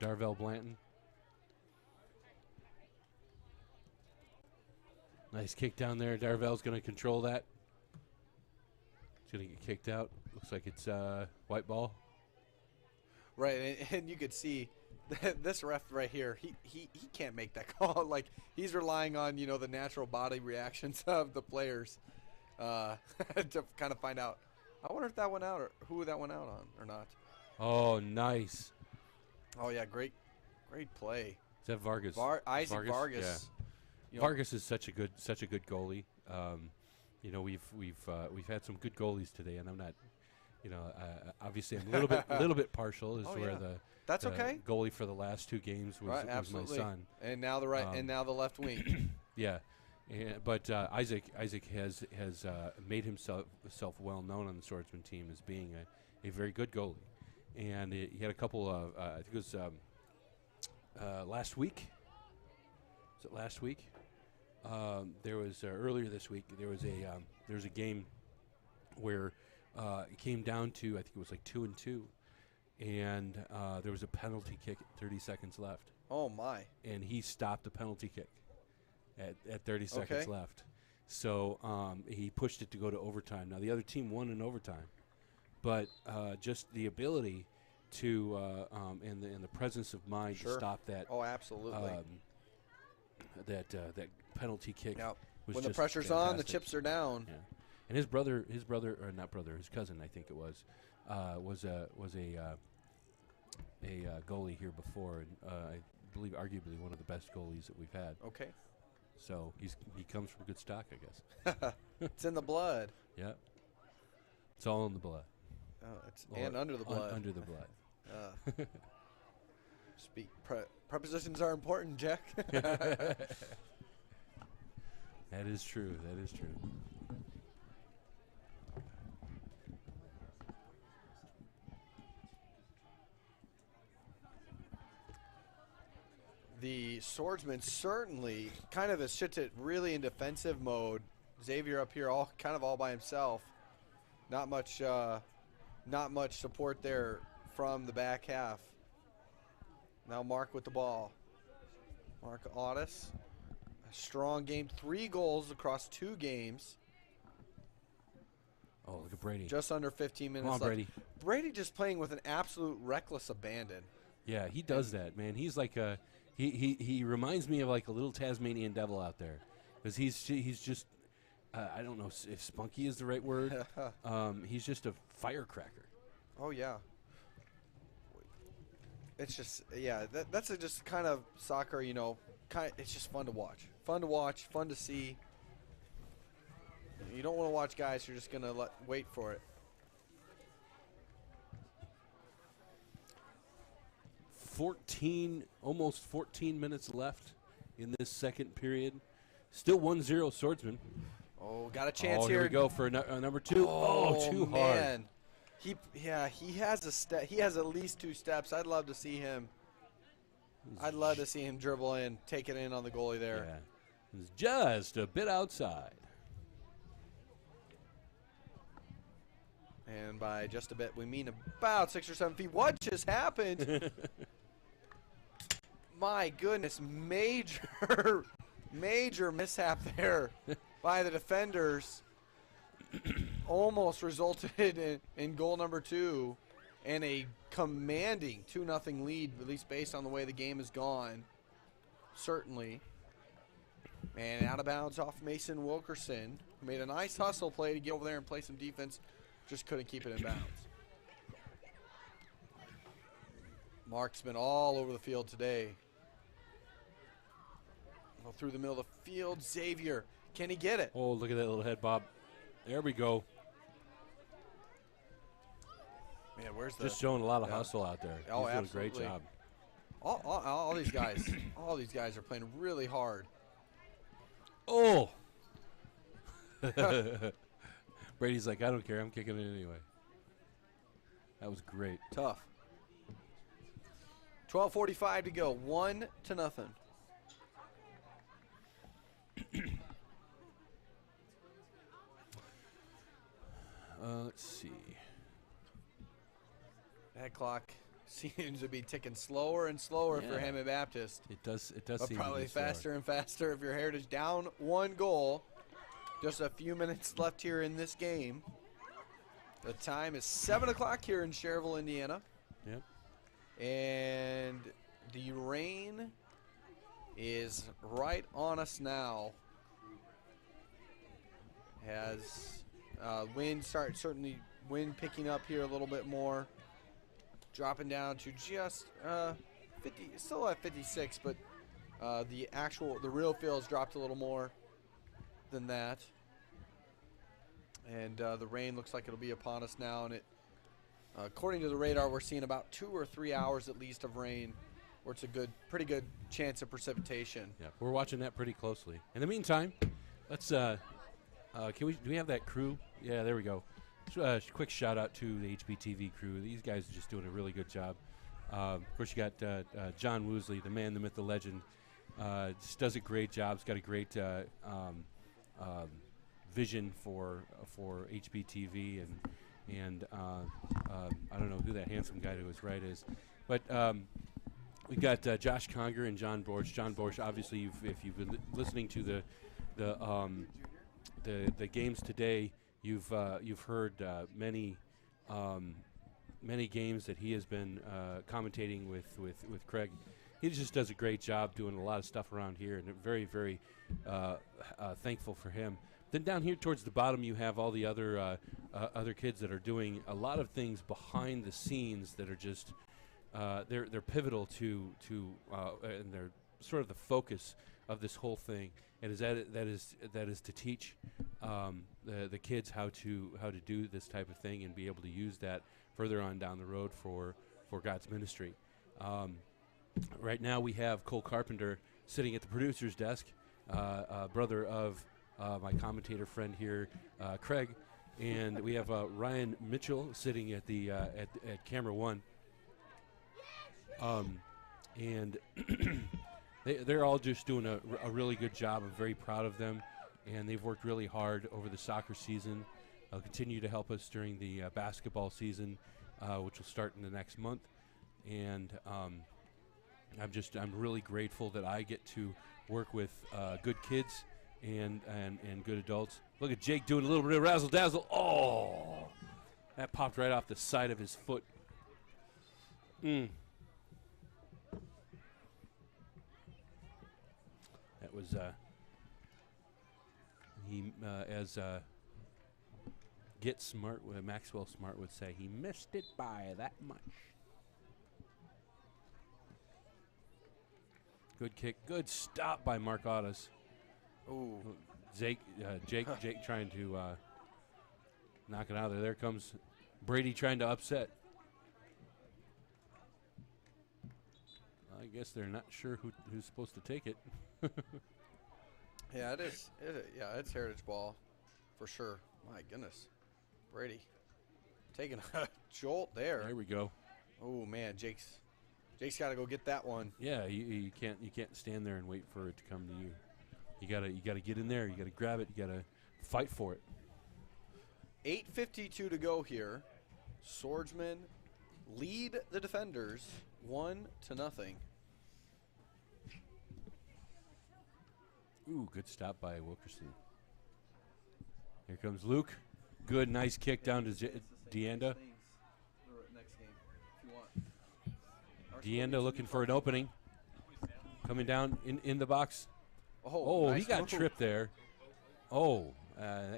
Darvell Blanton. Nice kick down there. Darvell's going to control that. He's going to get kicked out. Looks like it's white ball. Right, and you could see this ref right here. He can't make that call. Like, he's relying on the natural body reactions of the players to kind of find out. I wonder if that went out or who that went out on or not. Oh, nice. Oh yeah, great play. Is that Vargas? Isaac Vargas. Yeah. Vargas is such a good goalie. We've had some good goalies today, and I'm not, obviously I'm a little bit partial as that's the okay. Goalie for the last two games was my son, and now the left wing. Yeah, but Isaac has made himself well known on the Swordsman team as being a very good goalie, and he had a couple of I think it was last week. Was it last week? There was earlier this week. There was a game where it came down to, I think it was like 2-2, and there was a penalty kick at 30 seconds left. Oh my! And he stopped the penalty kick at 30 seconds left. So he pushed it to go to overtime. Now the other team won in overtime, but just the ability to and the presence of mind to stop that. Oh, absolutely. That penalty kick. Yep. Was when just the pressure's fantastic. on, the chips are down. Yeah. And his cousin, I think it was a goalie here before, and I believe arguably one of the best goalies that we've had. Okay. So he comes from good stock, I guess. It's in the blood. Yeah. It's all in the blood. Oh, and under the blood. Under the blood. Prepositions are important, Jack. That is true. the Swordsmen certainly kind of has shifted really in defensive mode. Xavier up here all by himself. Not much support there from the back half. Now Mark with the ball. Mark Audis. A strong game. 3 goals across 2 games. Oh, look at Brady. Just under 15 minutes Come on, left. Brady. Brady just playing with an absolute reckless abandon. Yeah, he does that, man. He's like a he reminds me of like a little Tasmanian devil out there, because he's just I don't know if spunky is the right word. He's just a firecracker. Oh yeah. It's just that's just kind of soccer, it's just fun to watch. Fun to see. You don't want to watch guys who are just going to wait for it. Almost 14 minutes left in this second period. Still 1-0 Swordsman. Oh, got a chance here. Here We go for number 2. Oh, too hard. Man. He has a step. He has at least 2 steps. I'd love to see him dribble in, take it in on the goalie there. Yeah. It's just a bit outside. And by just a bit, we mean about 6 or 7 feet. What just happened? My goodness, major mishap there by the defenders. Almost resulted in goal number 2 and a commanding 2-0 lead, at least based on the way the game has gone. Certainly. And out of bounds off Mason Wilkerson, who made a nice hustle play to get over there and play some defense. Just couldn't keep it in bounds. Mark's been all over the field today. Well, through the middle of the field, Xavier. Can he get it? Oh, look at that little head bob. There we go. Man, where's the... Just showing a lot of hustle out there. Oh, He's doing absolutely. a great job. All these guys are playing really hard. Oh! Brady's like, I don't care. I'm kicking it anyway. That was great. Tough. 12:45 to go. 1-0. Let's see. That clock seems to be ticking slower and slower for Yeah. Hammond Baptist. It does But seem probably to be slower. faster and faster if your Heritage down 1 goal. Just a few minutes left here in this game. The time is 7 o'clock here in Cherville, Indiana. Yep. And the rain is right on us now. Has wind picking up here a little bit more. Dropping down to just 50, still at 56, but the real field's dropped a little more than that. And the rain looks like it'll be upon us now, and according to the radar, we're seeing about 2 or 3 hours at least of rain, where it's a pretty good chance of precipitation. Yeah, we're watching that pretty closely. In the meantime, let's do we have that crew? Yeah, there we go. Quick shout out to the HBTV crew. These guys are just doing a really good job. Of course, you got John Woosley, the man, the myth, the legend. Just does a great job. He's got a great vision for HBTV, and I don't know who that handsome guy to his right is, but we got Josh Conger and John Borsch. John Borsch, obviously, if you've been listening to the games today, you've heard many games that he has been commentating with Craig. He just does a great job doing a lot of stuff around here, and very, very thankful for him. Then down here towards the bottom, you have all the other kids that are doing a lot of things behind the scenes that are just they're pivotal to and they're sort of the focus of this whole thing. And that is to teach the kids how to do this type of thing and be able to use that further on down the road for God's ministry. Right now we have Cole Carpenter sitting at the producer's desk, brother of my commentator friend here, Craig, and we have Ryan Mitchell sitting at the at camera 1. And They're all just doing a really good job. I'm very proud of them, and they've worked really hard over the soccer season. They'll continue to help us during the basketball season, which will start in the next month. And I'm really grateful that I get to work with good kids and good adults. Look at Jake doing a little bit of razzle dazzle. Oh, that popped right off the side of his foot. That was as Get Smart, Maxwell Smart would say, he missed it by that much. Good kick, good stop by Mark Ottis. Ooh. Jake trying to knock it out of there. There comes Brady trying to upset. I guess they're not sure who's supposed to take it. Yeah, it is. It's heritage ball for sure. My goodness. Brady taking a jolt there. There we go. Oh, man, Jake's got to go get that one. Yeah, you can't stand there and wait for it to come to you. You gotta get in there. You gotta grab it. You gotta fight for it. 8:52 to go here. Swordsmen lead the defenders 1-0. Ooh, good stop by Wilkerson. Here comes Luke. Good, nice kick down to Deanda. Deanda looking for an opening. Coming down in the box. Oh, nice he got move. tripped there. Oh.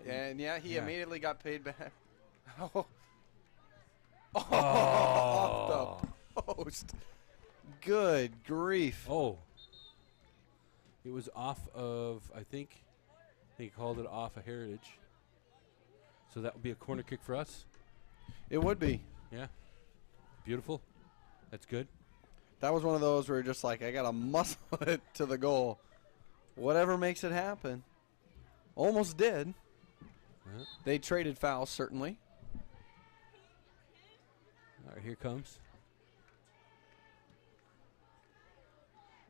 And, he immediately got paid back. Oh. Off the post. Good grief. Oh. It was off of, I think he called it off of Heritage. So that would be a corner kick for us. It would be. Yeah. Beautiful. That's good. That was one of those where you're just like, I got to muscle it to the goal. Whatever makes it happen. Almost did. Yeah. They traded fouls, certainly. All right, here comes.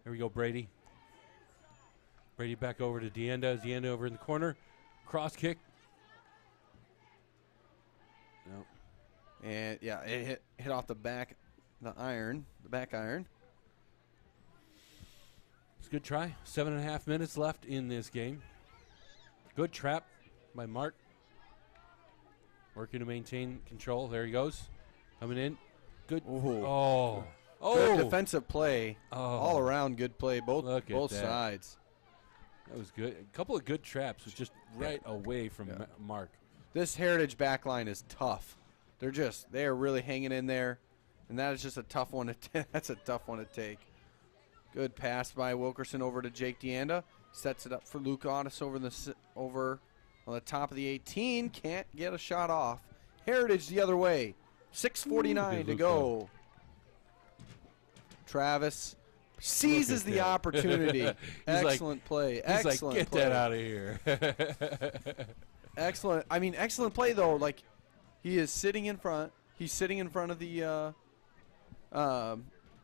There we go, Brady. Brady back over to Deanda. Deanda over in the corner. Cross kick. No. And, it hit off the back iron. It's a good try. 7.5 minutes left in this game. Good trap by Mark. Working to maintain control. There he goes. Coming in. Good. Ooh. Oh. Good defensive play. Oh. All around good play. Both sides. That was good. A couple of good traps. Was just right away from Mark. This Heritage back line is tough. They are really hanging in there, and that is just a tough one to that's a tough one to take. Good pass by Wilkerson over to Jake Deanda. Sets it up for Luke Ottis over on the top of the 18. Can't get a shot off. Heritage the other way. 6:49 to go. Travis seizes the opportunity. Excellent play. Excellent get play. that out of here. Excellent. Excellent play, though. Like, he is sitting in front. He's sitting in front of the,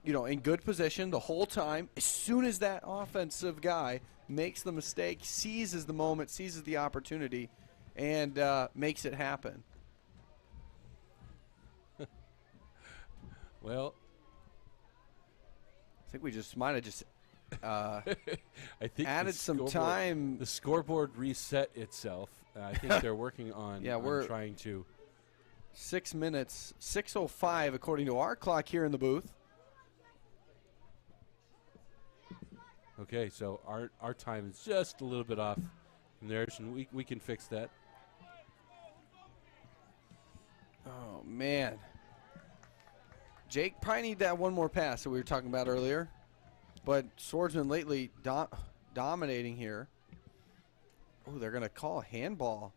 in good position the whole time. As soon as that offensive guy makes the mistake, seizes the moment, seizes the opportunity, and makes it happen. Well, I think we might have just I think added some time. The scoreboard reset itself. I think they're working on, we're trying to. 6 minutes, 6:05 according to our clock here in the booth. Okay, so our time is just a little bit off from theirs, and we can fix that. Oh, man. Jake probably need that one more pass that we were talking about earlier. But Swordsman lately dominating here. Oh, they're going to call a handball.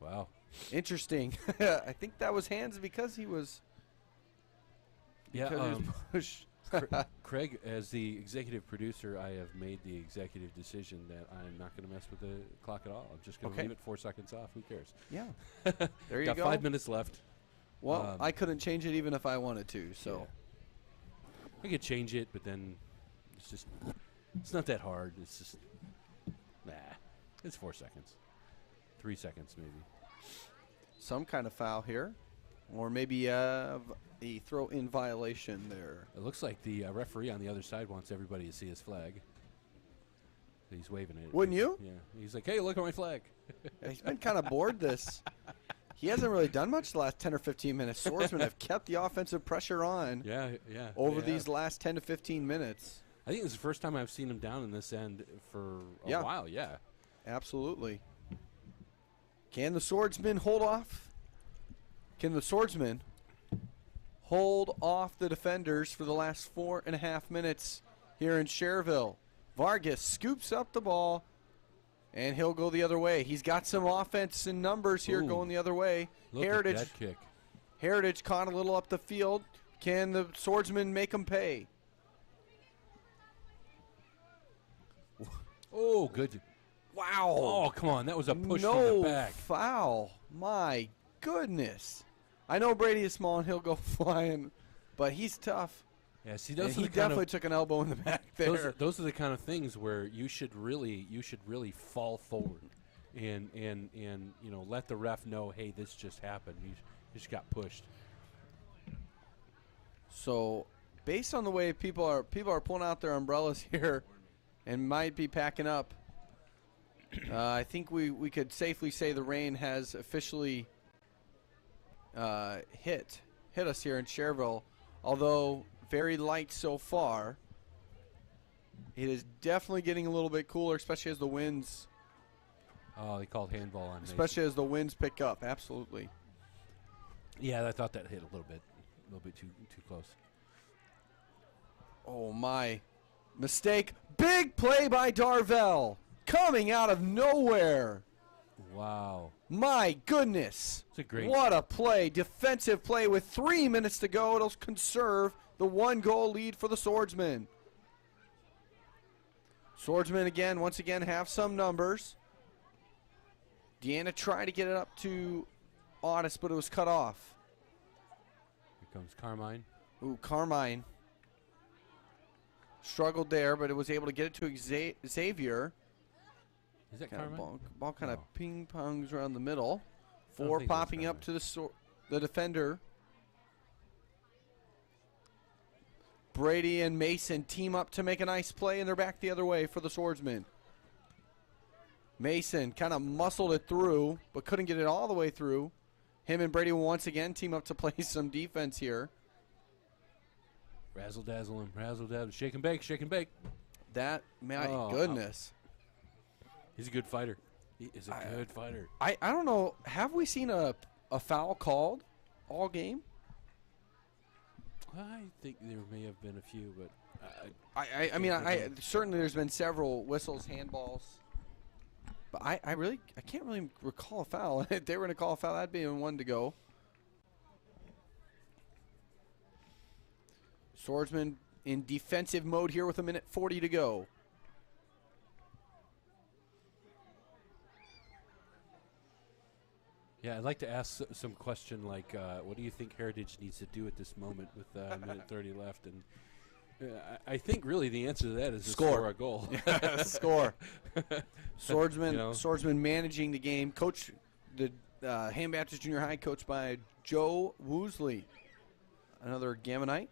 Wow. Interesting. I think that was hands because he was pushed. Craig, as the executive producer, I have made the executive decision that I'm not going to mess with the clock at all. I'm just going to leave it 4 seconds off. Who cares? Yeah. There you Got go. 5 minutes left. Well, I couldn't change it even if I wanted to. So I could change it, but then it's just It's not that hard. It's just, nah. It's 4 seconds. 3 seconds, maybe. Some kind of foul here. Or maybe a throw-in violation there. It looks like the referee on the other side wants everybody to see his flag. He's waving it. Wouldn't you? Yeah. He's like, hey, look at my flag. He's been kind of bored this. He hasn't really done much the last 10 or 15 minutes. Swordsmen have kept the offensive pressure on over these last 10 to 15 minutes. I think this is the first time I've seen him down in this end for a while, Absolutely. Can the Swordsmen hold off? Can the Swordsmen hold off the defenders for the last 4.5 minutes here in Cherville? Vargas scoops up the ball, and he'll go the other way. He's got some offense and numbers here going the other way. Look Heritage, at that kick. Heritage caught a little up the field. Can the Swordsmen make them pay? Oh, good. Wow. Oh, come on. That was a push no from the back. Foul. My goodness. I know Brady is small and he'll go flying, but he's tough. Yeah, see, And he definitely took an elbow in the back there. Those are the kind of things where you should really fall forward and let the ref know, hey, this just happened. You just got pushed. So, based on the way people are pulling out their umbrellas here and might be packing up, I think we could safely say the rain has officially hit us here in Cherville, although very light so far. It is definitely getting a little bit cooler, especially as the winds. Oh, they called handball on Mason. Especially as the winds pick up. Absolutely. Yeah, I thought that hit a little bit too close. Oh my, mistake! Big play by Darvell, coming out of nowhere. Wow. My goodness. It's a great. What a play. Defensive play with 3 minutes to go. It'll conserve the 1-goal lead for the Swordsmen. Swordsmen once again have some numbers. Deanna tried to get it up to Otis, but it was cut off. Here comes Carmine. Ooh, Carmine struggled there, but it was able to get it to Xavier. Is that Kinda Carmine? ball kind of No. ping-pongs around the middle. I don't 4 think that's popping up Carmine. to the defender. Brady and Mason team up to make a nice play, and they're back the other way for the Swordsmen. Mason kind of muscled it through, but couldn't get it all the way through. Him and Brady will once again team up to play some defense here. Razzle dazzle him. Razzle dazzle. Shake and bake. Shake and bake. That, my Oh, goodness. He's a good fighter. He is a good fighter. I don't know. Have we seen a foul called all game? I think there may have been a few, but I mean, certainly there's been several whistles, handballs. But I can't really recall a foul. If they were going to call a foul, that'd be one to go. Swordsman in defensive mode here with 1:40 to go. yeah, I'd like to ask some question like, what do you think Heritage needs to do at this moment with a minute 30 left? And I think really the answer to that is to score a goal. Score. Swordsman, You know? Swordsman managing the game. Coach, the Ham Baptist Junior High, coached by Joe Woosley. Another Gammonite.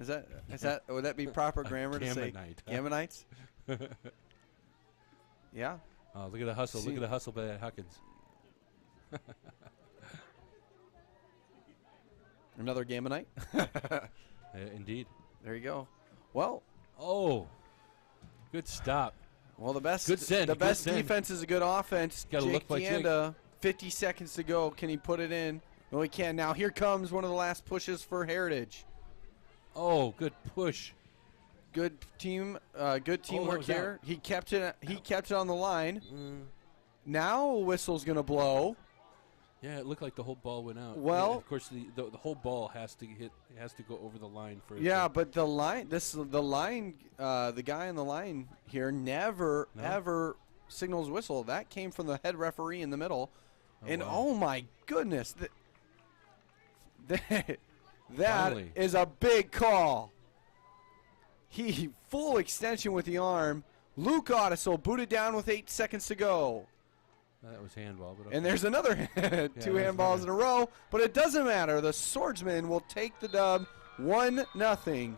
Is that would that be proper grammar to say Gammonite, huh? Gammonites? Yeah. Oh, look at the hustle! Look at the hustle by Huckins. Another Gammonite. Indeed. There you go. Well, Oh, good stop. well, the best Good send, the good best send. defense is a good offense. Gotta Jake look by Jake. Deanda, 50 seconds to go. Can he put it in? No, he can. Now here comes one of the last pushes for Heritage. Oh, good push. Good teamwork was here. out. He kept it. He kept it on the line. Mm. Now a whistle's gonna blow. Yeah, it looked like the whole ball went out. Well- Yeah, of course, the whole ball has to go over the line for. it Yeah, to- but the line. The guy on the line here never No? ever signals whistle. That came from the head referee in the middle. And wow. oh my goodness, that Finally. is a big call. He full extension with the arm. Luke Ottiso booted down with 8 seconds to go. That was handball. But okay. And there's another two there's handballs in a row, but it doesn't matter. The Swordsmen will take the dub 1-0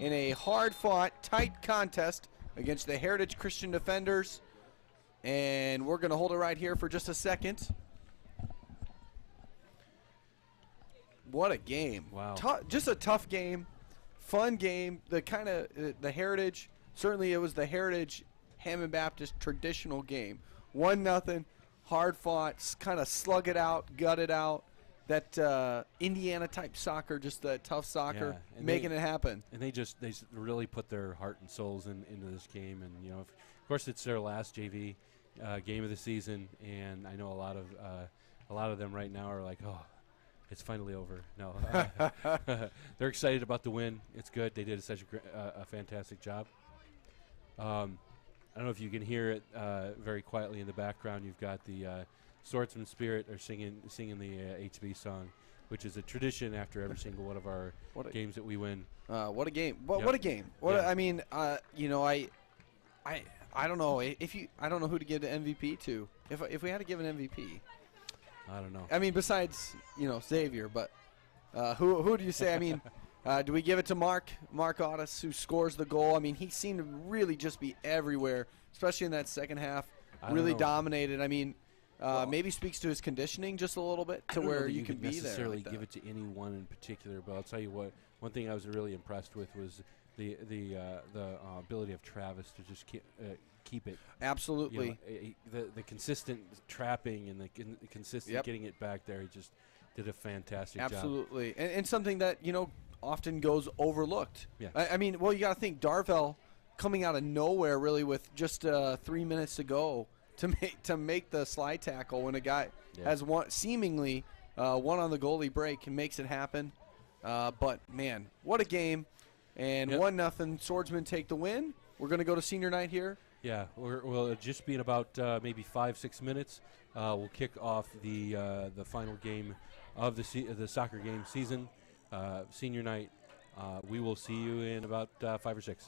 in a hard-fought, tight contest against the Heritage Christian Defenders. And we're going to hold it right here for just a second. What a game. Wow. Just a tough game, fun game. The kind of the Heritage, certainly it was the Heritage Hammond Baptist traditional game. 1-0, hard fought, kind of slug it out, gut it out. That Indiana type soccer, just that tough soccer, making it happen. And they really put their heart and souls into this game. And of course, it's their last JV game of the season. And I know a lot of them right now are like, oh, it's finally over. No, they're excited about the win. It's good. They did such a fantastic job. I don't know if you can hear it very quietly in the background. You've got the Swordsman Spirit are singing the HB song, which is a tradition after every single one of our games that we win. What a game! What a game! I mean, I don't know I don't know who to give the MVP to. If we had to give an MVP, I don't know. I mean, besides Xavier, but who do you say? I mean, do we give it to Mark Ottis, who scores the goal? I mean, he seemed to really just be everywhere, especially in that second half. Really dominated. I mean, maybe speaks to his conditioning just a little bit to where you can be there. Necessarily give it to anyone in particular, but I'll tell you what. One thing I was really impressed with was the ability of Travis to just keep it. Absolutely. The consistent trapping and the consistent getting it back there. He just did a fantastic job. Absolutely, and something that often goes overlooked. Yeah. I mean, well, you got to think Darvell coming out of nowhere really with just 3 minutes to go to make the slide tackle when a guy has seemingly one on the goalie break and makes it happen. But man, what a game! And 1-0, Swordsmen take the win. We're going to go to senior night here. Yeah, we'll just be in about maybe 5-6 minutes. We'll kick off the final game of the soccer game season, senior night. We will see you in about 5 or 6.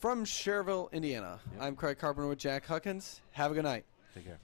From Cherville, Indiana, I'm Craig Carpenter with Jack Huckins. Have a good night. Take care.